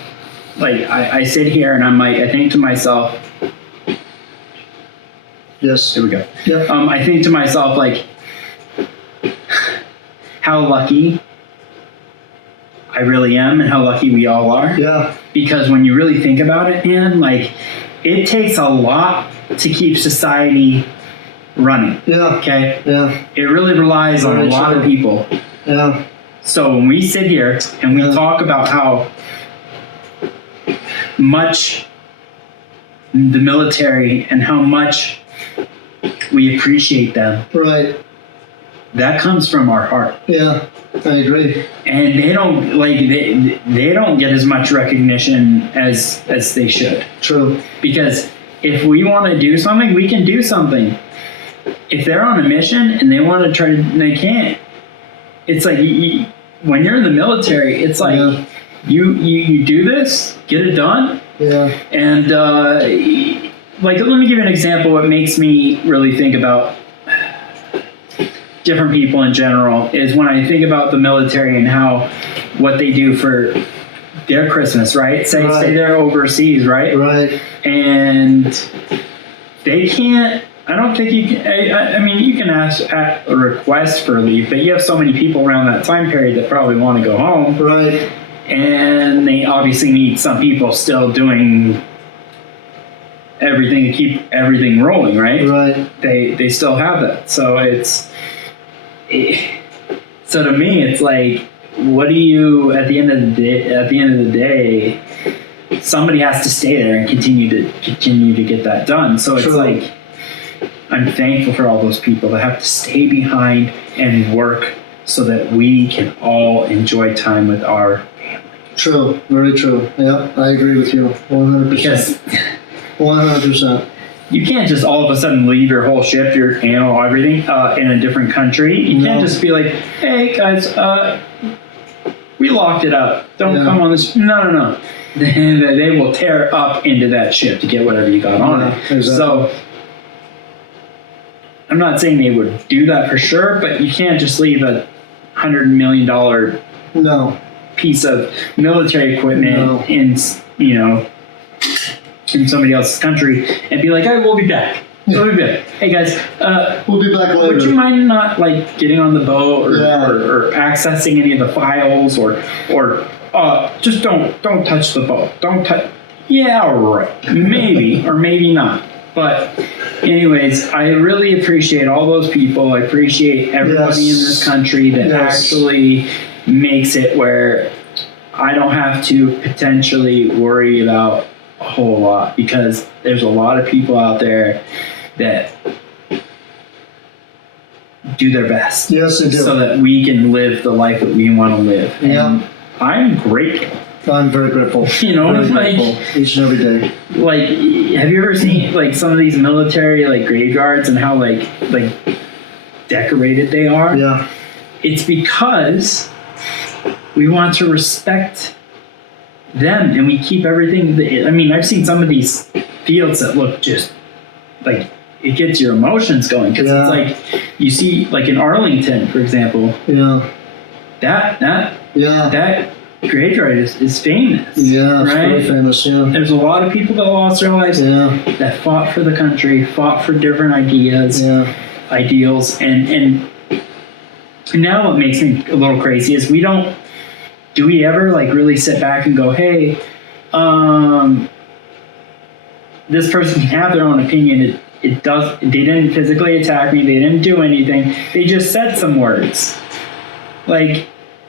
I sit here and I think to myself. Yes. Here we go. Yep. I think to myself how lucky I really am and how lucky we all are. Yeah. Because when you really think about it, man, it takes a lot to keep society running. Yeah. Okay? Yeah. It really relies on a lot of people. Yeah. So when we sit here and we talk about how much the military and how much we appreciate them. Right. That comes from our heart. Yeah, I agree. And they don't they don't get as much recognition as they should. True. Because if we want to do something, we can do something. If they're on a mission and they want to try to, they can't. It's like when you're in the military, it's like you do this, get it done. Yeah. And let me give you an example. What makes me really think about different people in general is when I think about the military and what they do for their Christmas, right? Say they're overseas, right? Right. And they can't. I don't think you can. I mean, you can ask a request for leave, but you have so many people around that time period that probably want to go home. Right. And they obviously need some people still doing everything to keep everything rolling, right? Right. They still have that. So so to me, it's like, what do you at the end of the day, somebody has to stay there and continue to get that done. So it's like, I'm thankful for all those people that have to stay behind and work so that we can all enjoy time with our family. True. Very true. Yeah, I agree with you 100%. Because 100%. you can't just all of a sudden leave your whole ship, your everything in a different country. You can't just be like, hey guys, we locked it up. Don't come on this. No. They will tear up into that ship to get whatever you got on it. Exactly. So I'm not saying they would do that for sure, but you can't just leave a $100 million piece of military equipment in somebody else's country and be like, "Hey, we'll be back. We'll be back. Hey guys, we'll be back later. Would you mind not getting on the boat or accessing any of the files or just don't touch the boat. Don't touch. Yeah, all right, maybe or maybe not." But anyways, I really appreciate all those people. I appreciate everybody in this country that actually makes it where I don't have to potentially worry about a whole lot, because there's a lot of people out there that do their best. Yes, they do. So that we can live the life that we want to live. Yeah. And I'm grateful. I'm very grateful. You know, very like grateful each and every day. Like, have you ever seen like some of these military like graveyards and how like decorated they are? Yeah. It's because we want to respect them, and we keep everything. I mean, I've seen some of these fields that look just like it gets your emotions going, because it's like you see, like in Arlington, for example. Yeah. That graveyard is famous. Yeah, it's right? very famous. Yeah. There's a lot of people that lost their lives. Yeah. That fought for the country, fought for different ideas, ideals, and now what makes me a little crazy is do we ever like really sit back and go, hey, this person can have their own opinion. They didn't physically attack me. They didn't do anything. They just said some words, like,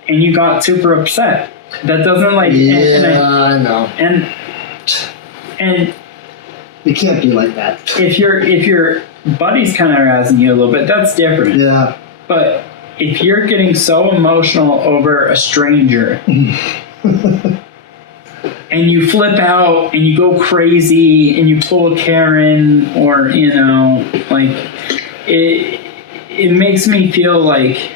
and you got super upset. That doesn't like. I know. And it can't be like that. If your buddy's kind of harassing you a little bit, that's different. Yeah. But if you're getting so emotional over a stranger and you flip out and you go crazy and you pull a Karen, or like it makes me feel like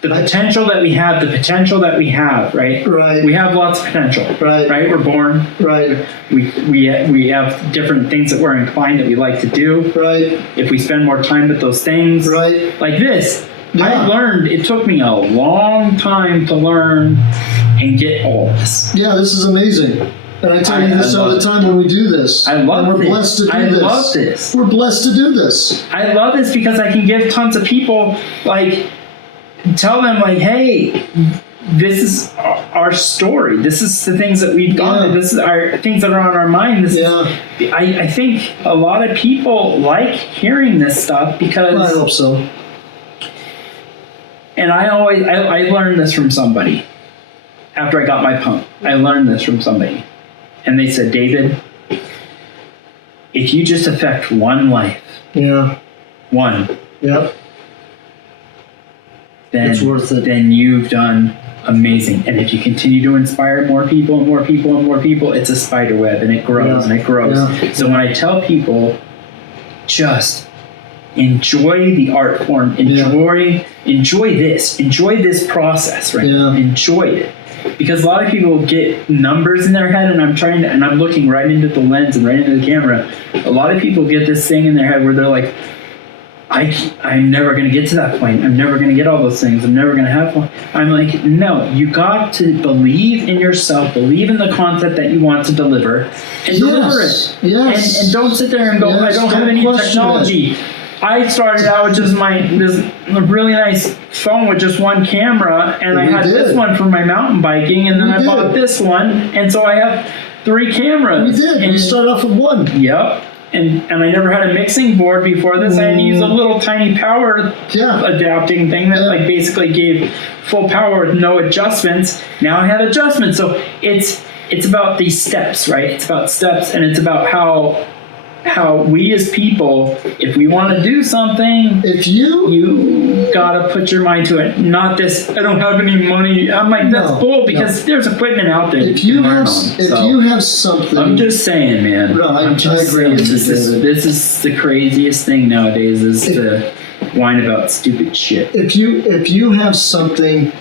the potential that we have, right? Right. We have lots of potential. Right. Right? We're born. Right. We have different things that we're inclined that we like to do. Right. If we spend more time with those things. Right. Like this. Yeah. I learned, it took me a long time to learn and get all this. Yeah, this is amazing. And I tell you this all the time when we do this. I love and we're this. blessed to do I this. love this. We're blessed to do this. I love this because I can give tons of people, like, tell them, like, hey, this is our story. This is the things that we've done. This is our things that are on our mind. I think a lot of people like hearing this stuff because... Well, I hope so. And I learned this from somebody. After I got my pump, I learned this from somebody. And they said, David, if you just affect one life, one, yep, then it's worth it. Then you've done amazing. And if you continue to inspire more people and more people and more people, it's a spider web, and it grows and it grows. Yeah. So when I tell people, just enjoy the art form, enjoy this process, right? Yeah. Enjoy it. Because a lot of people get numbers in their head, and I'm looking right into the lens and right into the camera. A lot of people get this thing in their head where they're like, I'm never going to get to that point. I'm never going to get all those things. I'm never going to have one. I'm like, no, you got to believe in yourself, believe in the content that you want to deliver, and deliver it. Yes. And don't sit there and go, I don't have any technology. I started out with just this really nice phone with just one camera, and I had this one for my mountain biking, and then I bought this one, and so I have 3 cameras. We did. And we started off with one. Yep. And I never had a mixing board before this. I had to use a little tiny power adapting thing that like basically gave full power with no adjustments. Now I have adjustments. So it's about these steps, right? It's about steps, and it's about how we as people, if we want to do something, you gotta put your mind to it. Not this, I don't have any money. I'm like, that's bull, because there's equipment out there. If you have something, I'm just saying, man. No, I agree with you, David. This is the craziest thing nowadays, is to whine about stupid shit. If you have something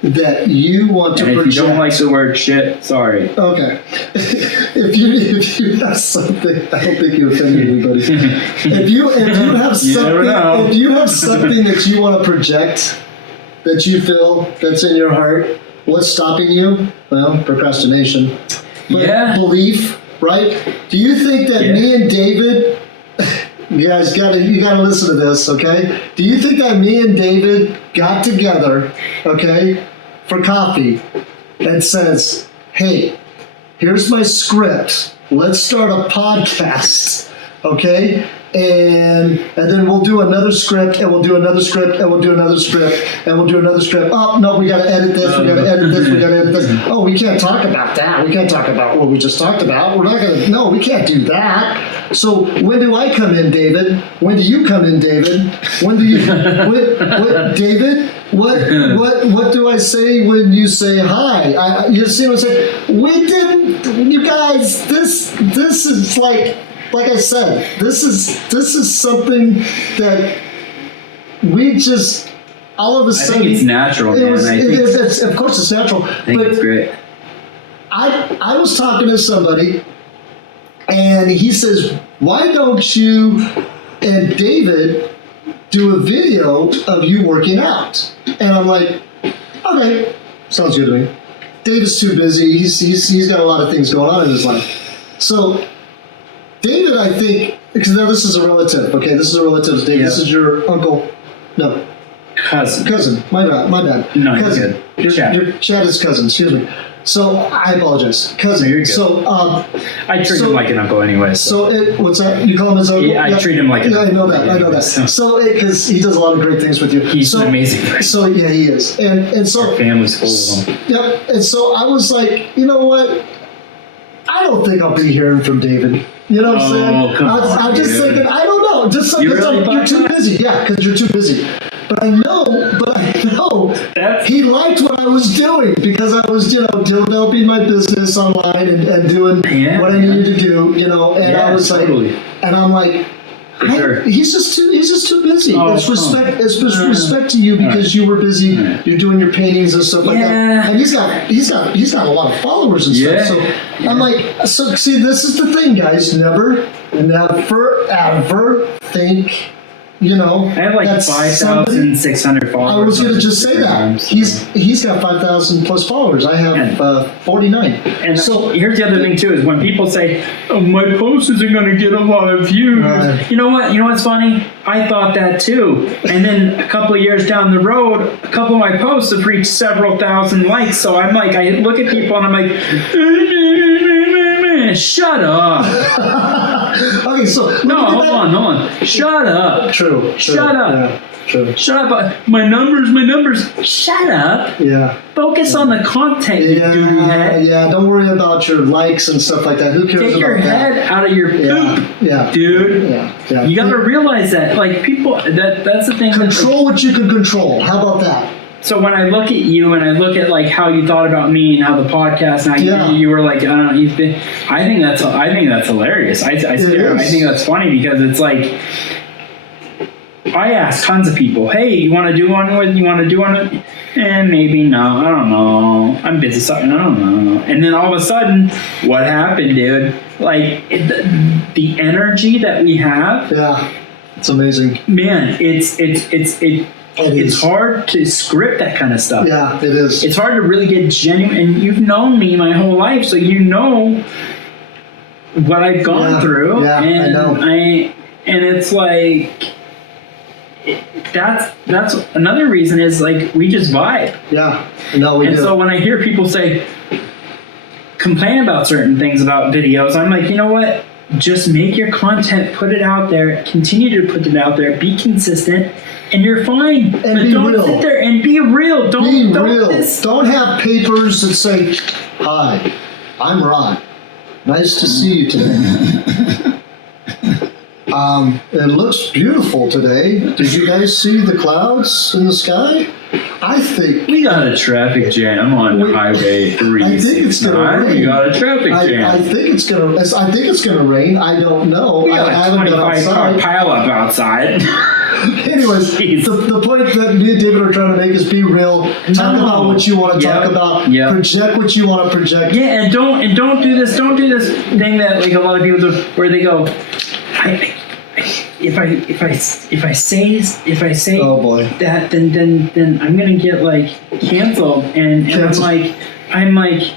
that you want to project. If you don't like the word shit, sorry. Okay. If you have something, I don't think you offended anybody. If you have something that you want to project, that you feel that's in your heart, what's stopping you? Well, procrastination. But belief, right? Do you think that me and David, you guys you gotta listen to this, okay? Do you think that me and David got together, okay, for coffee and says, hey, here's my script. Let's start a podcast, okay? and then we'll do another script, and we'll do another script, and we'll do another script, and we'll do another script. Oh, no, we got to edit this, we got to edit this, we got to edit this. Oh, we can't talk about that. We can't talk about what we just talked about. We're not going to, no, we can't do that. So when do I come in, David? When do you come in, David? When do you, David? What do I say when you say hi? You see what I'm saying? We didn't, you guys, this is like I said, this is something that we just all of a sudden. I think it's natural, man. Of course, it's natural. I think it's great. I was talking to somebody, and he says, "Why don't you and David do a video of you working out?" And I'm like, "Okay, sounds good to me." David's too busy. He's got a lot of things going on in his life, so. David, I think, because now this is a relative. Okay, this is a relative. David, This is your uncle. No. Cousin. My bad. No, cousin. You're good. Chad. Your Chad is cousin. Excuse me. So I apologize. Cousin. No, you're good. So I treat him like an uncle anyway. So what's that? You call him his uncle? Yeah, I treat him like an uncle. I know that. So because he does a lot of great things with you. He's an amazing person. So yeah, he is. And so our family's full of him. Yep. And so I was like, you know what? I don't think I'll be hearing from David. You know what I'm saying? I'm just thinking, I don't know. Just because you're too busy. Yeah, because you're too busy. But I know he liked what I was doing because I was, developing my business online and doing what I needed to do, and I was like, and I'm like, he's just too busy. It's respect to you because you were busy. You're doing your paintings and stuff like that. And he's got a lot of followers and stuff. So I'm like, so see, this is the thing, guys. Never ever think. I have like 5,600 followers. I was going to just say that. He's got 5,000 plus followers. I have 49. And so here's the other thing too is when people say, "Oh, my post isn't going to get a lot of views." You know what? You know what's funny? I thought that too. And then a couple of years down the road, a couple of my posts have reached several thousand likes. So I'm like, I look at people and I'm like, shut up. Okay, so hold on. Shut up. True. Shut up. Yeah, true. Shut up. My numbers. Shut up. Yeah. Focus on the content, you doo-doo head. Yeah, don't worry about your likes and stuff like that. Who cares about that? Take your head out of your poop, dude. Yeah. You gotta realize that. Like, people, that's the thing. Control what you can control. How about that? So when I look at you and I look at like how you thought about me and how the podcast and how you were like, I don't know, I think that's hilarious. I think that's funny because it's like, I ask tons of people, hey, you want to do one with, and maybe no, I don't know, I'm busy, so I don't know. And then all of a sudden, what happened, dude? Like the energy that we have, it's amazing, man. It's hard to script that kind of stuff. Yeah, it is. It's hard to really get genuine, and you've known me my whole life, so you know what I've gone through. Yeah, and I know. And it's like that's another reason is like we just vibe. Yeah, no, we do. So when I hear people complain about certain things about videos, I'm like, you know what? Just make your content, put it out there, continue to put it out there, be consistent, and you're fine. And but don't sit there and be real. Don't have papers that say, "Hi, I'm Ron. Nice to see you today." It looks beautiful today. Did you guys see the clouds in the sky? I think we got a traffic jam on Highway 3. I think it's gonna rain. We got a traffic jam. I think it's gonna rain. I don't know. We got a 25-car pileup outside. Anyways, the point that me and David are trying to make is be real. Talk about what you want to talk about. Project what you want to project. Yeah, and don't do this thing that like a lot of people do, where they go, if I say oh boy, that then I'm gonna get like canceled, and I'm like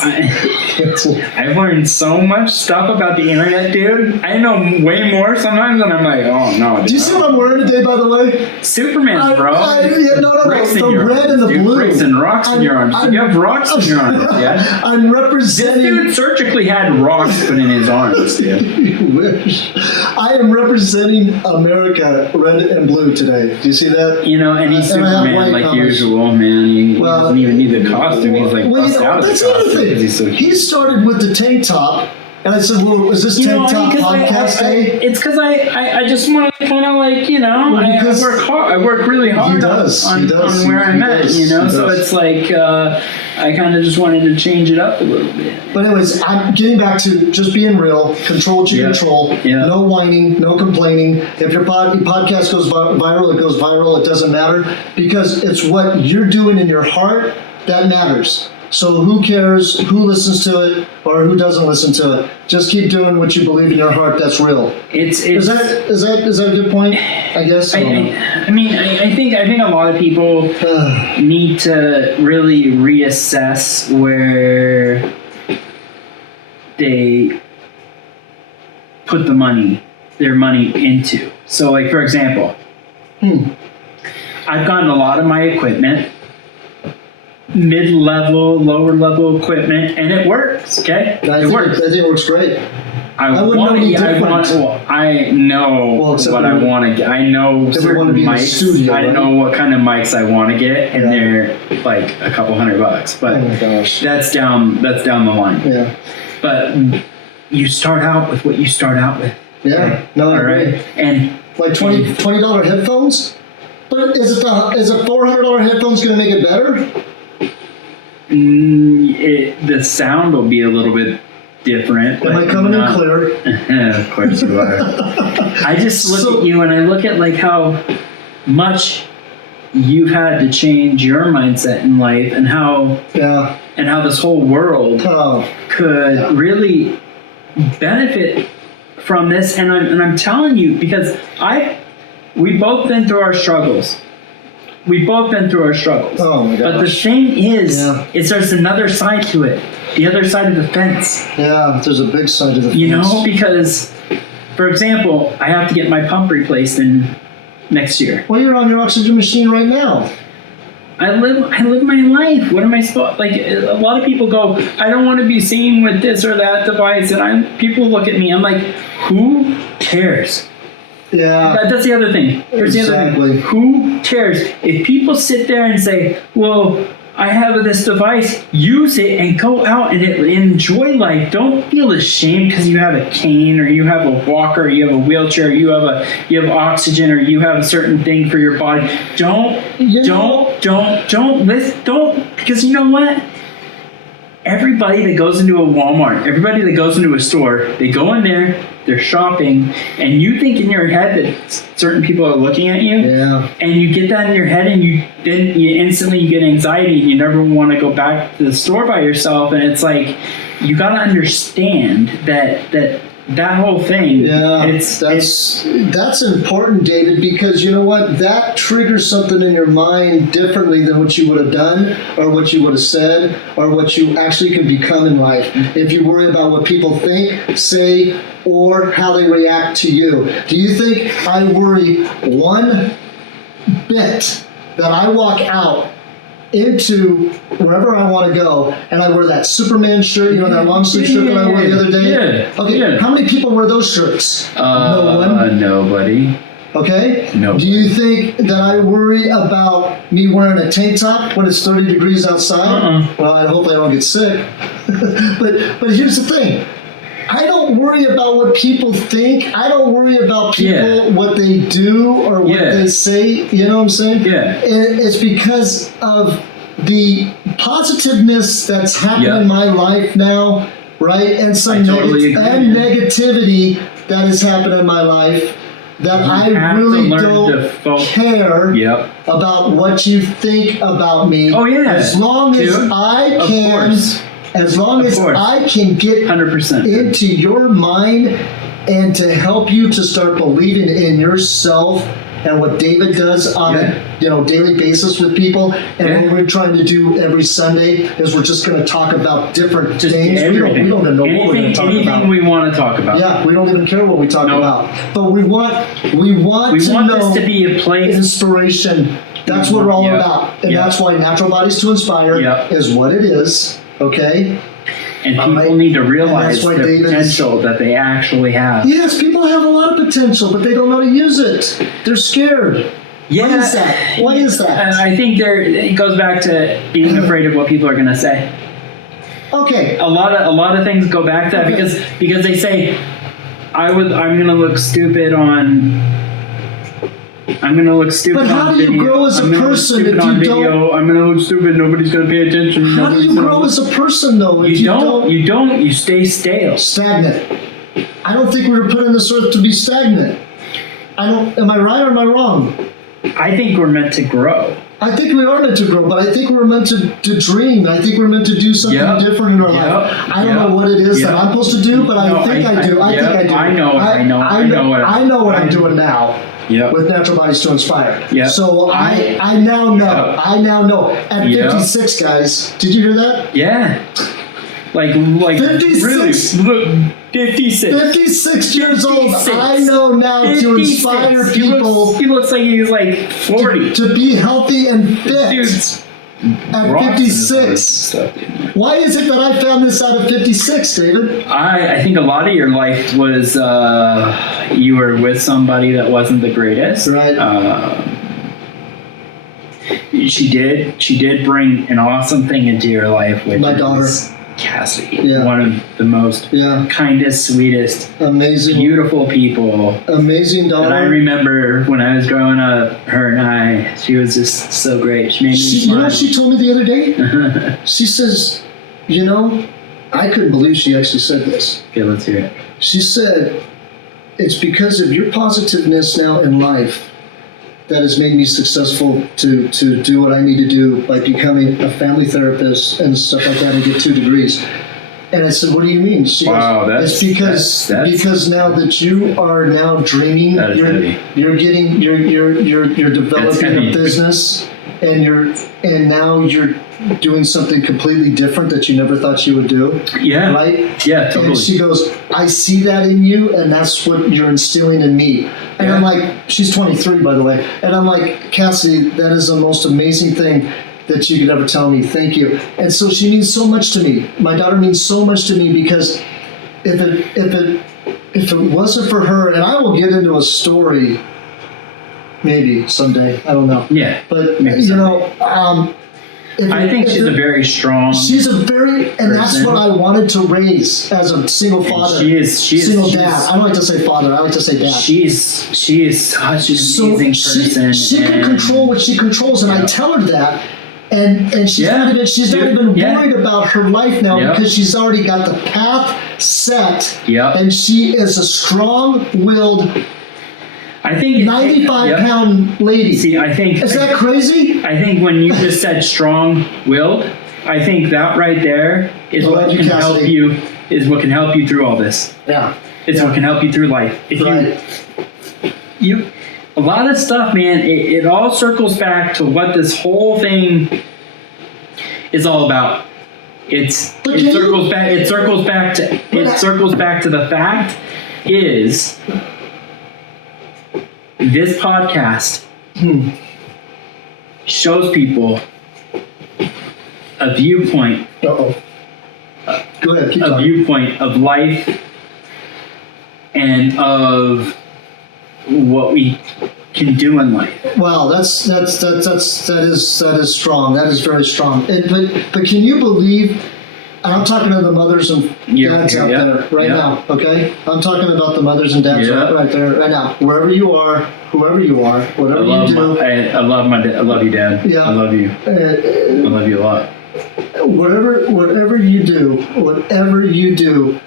I've learned so much stuff about the internet, dude. I know way more sometimes, and I'm like, oh no. Dude, Do you see what I'm wearing today, by the way? Superman, bro. No. Bricks in The your red arms, and the dude. blue. Bricks and rocks in your arms. You have rocks in your arms, yeah? I'm This representing... dude surgically had rocks put in his arms, dude. You wish. I am representing America, red and blue today. Do you see that? You know, and he's And I have Superman white like numbers. usual, man. He Well, doesn't even need the costume. He's like Well, bust out of the that's the other costume thing. because he's so He started with the tank top, and I said, "Well, is this tank top podcast day?" It's because I just want to kind of like, you know, I because work hard. I work really hard He does. on where I'm at, you know. So it's like I kind of just wanted to change it up a little bit. But anyways, I'm getting back to just being real. Control what you control. Yeah. No whining. No complaining. If your podcast goes viral, it goes viral. It doesn't matter because it's what you're doing in your heart that matters. So who cares who listens to it or who doesn't listen to it? Just keep doing what you believe in your heart. That's real. Is that a good point? I guess. I think a lot of people need to really reassess where they put their money into. So, like for example, I've gotten a lot of my equipment, mid-level, lower-level equipment, and it works. Okay, I think it works great. I know what I want to get. I know certain mics. Studio, I know what kind of mics I want to get, and they're like a couple $100. But oh my gosh, that's down the line. Yeah. But you start out with what you start out with. Yeah. Okay? No, I all right. agree. And like $20 headphones. But is it $400 headphones going to make it better? The sound will be a little bit different. Am I coming in clear? Of course you are. I just look at you and I look at like how much you've had to change your mindset in life and how this whole world could really benefit from this. And I'm telling you because we've both been through our struggles. We've both been through our struggles. Oh my gosh. But the thing is there's another side to it. The other side of the fence. Yeah, there's a big side of the fence. You know, because, for example, I have to get my pump replaced next year. Well, you're on your oxygen machine right now. I live my life. What am I supposed? Like a lot of people go, I don't want to be seen with this or that device, and people look at me. I'm like, who cares? Yeah. That's the other thing. Here's the other thing. Who cares? If people sit there and say, well, I have this device, use it and go out and enjoy life. Don't feel ashamed because you have a cane or you have a walker or you have a wheelchair, or you have oxygen or you have a certain thing for your body. Don't, because you know what? Everybody that goes into a Walmart, everybody that goes into a store, they go in there, they're shopping, and you think in your head that certain people are looking at you, and you get that in your head, and you instantly get anxiety, and you never want to go back to the store by yourself, and it's like, you got to understand that whole thing. Yeah, that's important, David, because you know what? That triggers something in your mind differently than what you would have done or what you would have said or what you actually can become in life. If you worry about what people think, say, or how they react to you. Do you think I worry one bit that I walk out into wherever I want to go, and I wear that Superman shirt, that long sleeve shirt that I wore the other day? Yeah. Okay, how many people wear those shirts? No one? Nobody. Okay? No. Do you think that I worry about me wearing a tank top when it's 30 degrees outside? Well, I hope I don't get sick. But here's the thing. I don't worry about what people think. I don't worry about people, what they do or what they say. You know what I'm saying? Yeah. It's because of the positiveness that's happening in my life now, right? And some negativity that has happened in my life that I really don't care about what you think about me. Oh, yeah. As long as I can... As long as I can get 100% into your mind and to help you to start believing in yourself and what David does on a daily basis with people, and what we're trying to do every Sunday is we're just going to talk about different things. We don't even know what we're going to talk about. Anything we want to talk about. Yeah, we don't even care what we talk about, but we want this to be a place. Inspiration. That's what we're all about, and that's why Natural Bodies to Inspire is what it is. Okay. And people need to realize the potential that they actually have. Yes, people have a lot of potential, but they don't know how to use it. They're scared. Yeah. Why is that? Why is that? I think it goes back to being afraid of what people are going to say. Okay. A lot of things go back to that because they say I'm going to look stupid on. I'm going to look stupid. But how do you grow as a person if you don't? I'm going to look stupid. Nobody's going to pay attention. How do you grow as a person though? If you don't. You stay stale. Stagnant. I don't think we were put on this earth to be stagnant. Am I right or am I wrong? I think we're meant to grow. I think we are meant to grow, but I think we're meant to dream. I think we're meant to do something different in our life. I don't know what it is that I'm supposed to do, but I think I do. I know what I'm doing now. With Natural Bodies to Inspire. So I now know. I now know. At 56, guys, did you hear that? Yeah. Like 56. Really, 56. 56 years old. I know now to inspire people. He looks like he's like 40. To be healthy and fit. Dude. At 56. Why is it that I found this out at 56, David? I think a lot of your life was you were with somebody that wasn't the greatest. Right. She did bring an awesome thing into your life, which my daughter. Cassie, one of the most kindest, sweetest, amazing, beautiful people. Amazing daughter. And I remember when I was growing up, she was just so great. She made me smile. You know what she told me the other day? She says, I couldn't believe she actually said this. Okay, let's hear it. She said, it's because of your positiveness now in life that has made me successful to do what I need to do by becoming a family therapist and stuff like that and get 2 degrees. And I said, what do you mean? She goes, it's because now that you are now dreaming, you're developing a business and now you're doing something completely different that you never thought you would do. Yeah. Right? Yeah, totally. And she goes, I see that in you, and that's what you're instilling in me. And I'm like, she's 23, by the way. And I'm like, Cassie, that is the most amazing thing that you could ever tell me. Thank you. And so she means so much to me. My daughter means so much to me because if it wasn't for her, and I will get into a story maybe someday, I don't know. Yeah. But, I think she's a very strong. She's a very, and person. That's what I wanted to raise as a single father. Single dad. I don't like to say father. I like to say dad. She is such an amazing person. She can control what she controls, and I tell her that, and she's not even worried about her life now because she's already got the path set. And she is a strong-willed. I think 95-pound lady. See, I think is that crazy? I think when you just said strong-willed, I think that right there is what can help you. Is what can help you through all this. Yeah, it's what can help you through life. If you a lot of stuff, man. It all circles back to what this whole thing is all about. It circles back to the fact is. This podcast shows people a viewpoint. Go ahead. Keep talking. Viewpoint of life and of what we can do in life. Wow, that is strong. That is very strong. But can you believe? And I'm talking to the mothers and dads out there right now, okay? I'm talking about the mothers and dads right there, right now. Wherever you are, whoever you are, whatever you do. I love you, Dad. Yeah. I love you. I love you a lot. Whatever you do,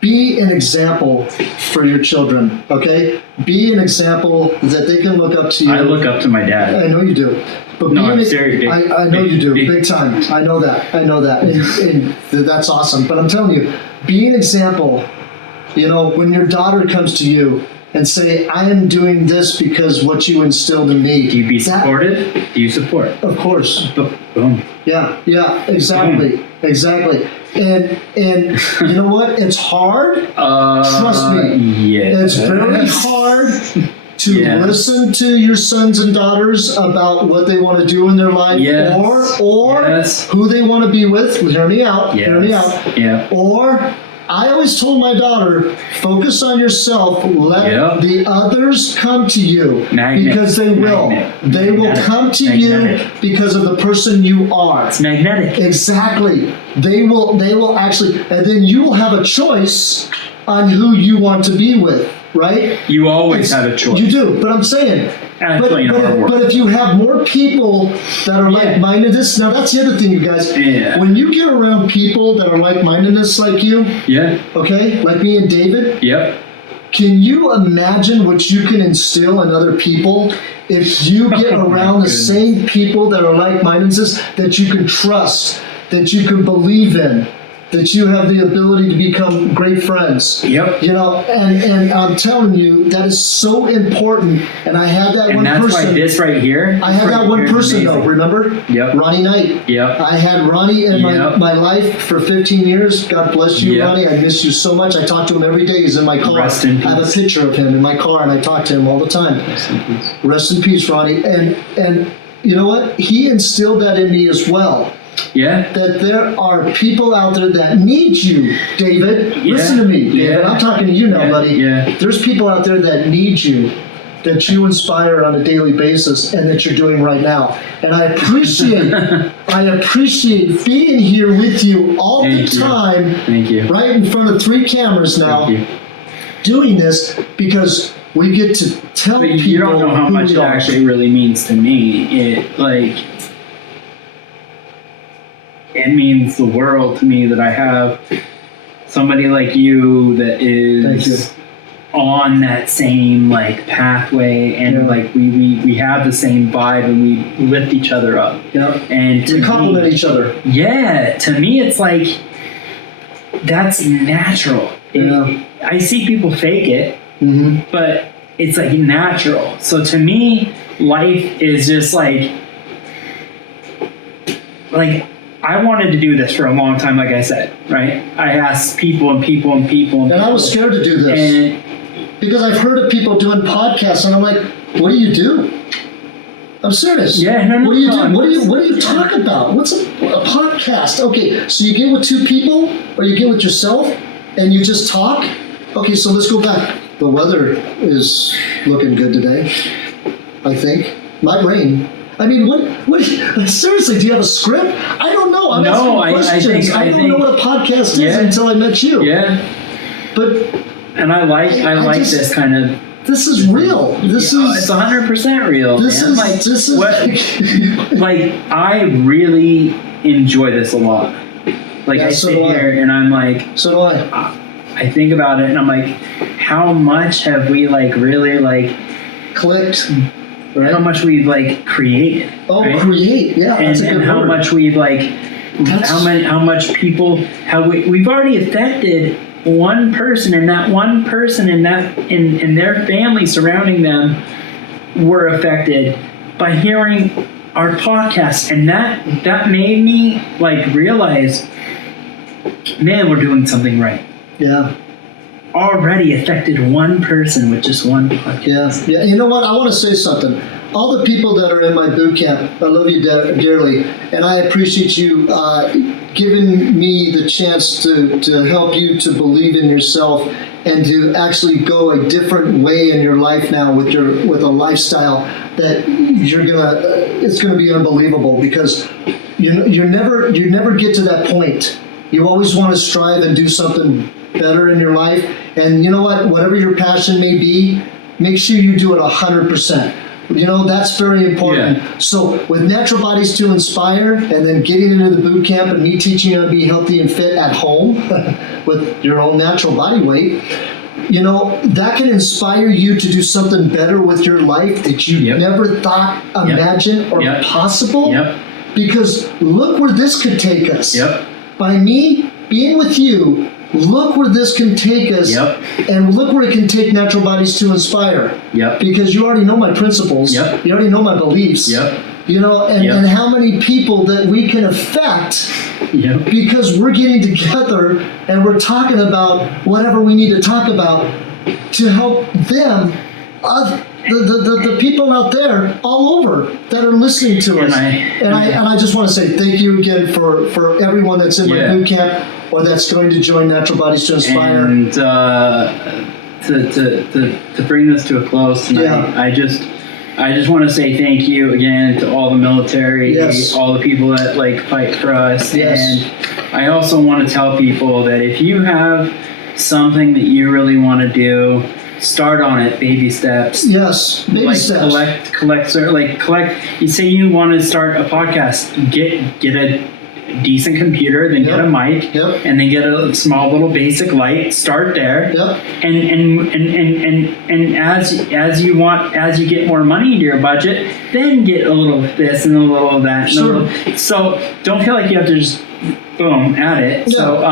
be an example for your children, okay? Be an example that they can look up to you. I look up to my dad. I know you do. But I'm serious. I know you do, big time. I know that. And that's awesome. But I'm telling you, be an example. When your daughter comes to you and say, I am doing this because what you instilled in me. Do you be supportive? Do you support? Of course. Boom. Yeah, exactly. Exactly. And you know what? It's hard. Trust me. Yeah. It's very hard to listen to your sons and daughters about what they want to do in their life, or who they want to be with. Hear me out. Yes. Hear me out. Yeah. Or I always told my daughter, focus on yourself. Let the others come to you because they will. They will come to you because of the person you are. It's magnetic. Exactly. They will actually, and then you will have a choice on who you want to be with, right? You always have a choice. You do, but I'm saying, Actually, in our world. but if you have more people that are like-mindedness, now that's the other thing, you guys. Yeah. When you get around people that are like-mindedness like you, okay, like me and David, can you imagine what you can instill in other people if you get around the same people that are like-mindedness that you can trust, that you can believe in, that you have the ability to become great friends. You know, and I'm telling you, that is so important. And I had that one person. And that's why this right here. I had that one person though, remember? Ronnie Knight. I had Ronnie in my life for 15 years. God bless you, Ronnie. I miss you so much. I talk to him every day. He's in my car. Rest in peace. I have a picture of him in my car and I talk to him all the time. Rest in peace. Rest in peace, Ronnie. And you know what? He instilled that in me as well. That there are people out there that need you, David. Listen to me, David. I'm talking to you now, buddy. There's people out there that need you, that you inspire on a daily basis, and that you're doing right now. And I appreciate being here with you all the time. Thank you. Right in front of 3 cameras now, doing this because we get to tell people. You don't know how much it actually really means to me. It means the world to me that I have somebody like you that is on that same like pathway, and like we have the same vibe, and we lift each other up. And we compliment each other. To me it's like that's natural. I see people fake it, but it's like natural. So to me, life is just like I wanted to do this for a long time, like I said, right? I asked people. And I was scared to do this. Because I've heard of people doing podcasts, and I'm like, what do you do? I'm serious. What do you do? What do you talk about? What's a podcast? Okay, so you get with 2 people, or you get with yourself, and you just talk? Okay, so let's go back. The weather is looking good today, I think. Might rain. I mean, what? Seriously, do you have a script? I don't know. I'm asking questions. I don't know what a podcast is until I met you. But I like this kind of. This is real. It's 100% real. This is I really enjoy this a lot. I sit here and I'm like. So do I. I think about it and I'm like, how much have we really clicked? Right. How much we've created. Create, and how much we've how much people we've already affected one person, and that one person and their family surrounding them were affected by hearing our podcast, and that made me realize, man, we're doing something right. Already affected one person with just one podcast. You know what? I want to say something. All the people that are in my boot camp, I love you dearly, and I appreciate you giving me the chance to help you to believe in yourself and to actually go a different way in your life now with a lifestyle that it's gonna be unbelievable, because you never get to that point. You always want to strive and do something better in your life. And you know what? Whatever your passion may be, make sure you do it 100%. That's very important. So with Natural Bodies to Inspire, and then getting into the boot camp and me teaching you how to be healthy and fit at home with your own natural body weight, that can inspire you to do something better with your life that you never thought, imagined, or possible. Because look where this could take us. By me being with you, look where this can take us, and look where it can take Natural Bodies to Inspire. Because you already know my principles. You already know my beliefs. You know, and how many people that we can affect because we're getting together and we're talking about whatever we need to talk about to help them, the people out there all over that are listening to us. And I just want to say thank you again for everyone that's in my boot camp or that's going to join Natural Bodies to Inspire. And to bring this to a close tonight, I just want to say thank you again to all the military, all the people that like fight for us. And I also want to tell people that if you have something that you really want to do, start on it, baby steps. Baby steps. Collect. You say you want to start a podcast, get a decent computer, then get a mic, and then get a small little basic light. Start there, and as you get more money into your budget, then get a little of this and a little of that. So don't feel like you have to just boom at it. So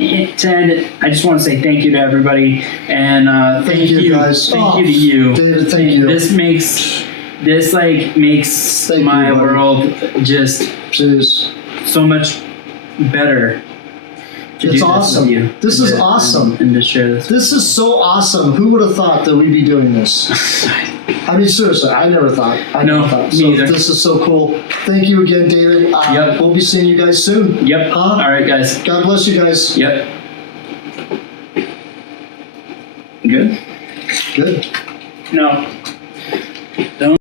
to end it, I just want to say thank you to everybody, and thank you guys. Thank you to you, David. Thank you. This makes my world just so much better. It's awesome. This is awesome. And to share this. This is so awesome. Who would have thought that we'd be doing this? I mean, seriously, I never thought. Me either. This is so cool. Thank you again, David. We'll be seeing you guys soon. All right, guys. God bless you guys. Good? Good. No. Don't.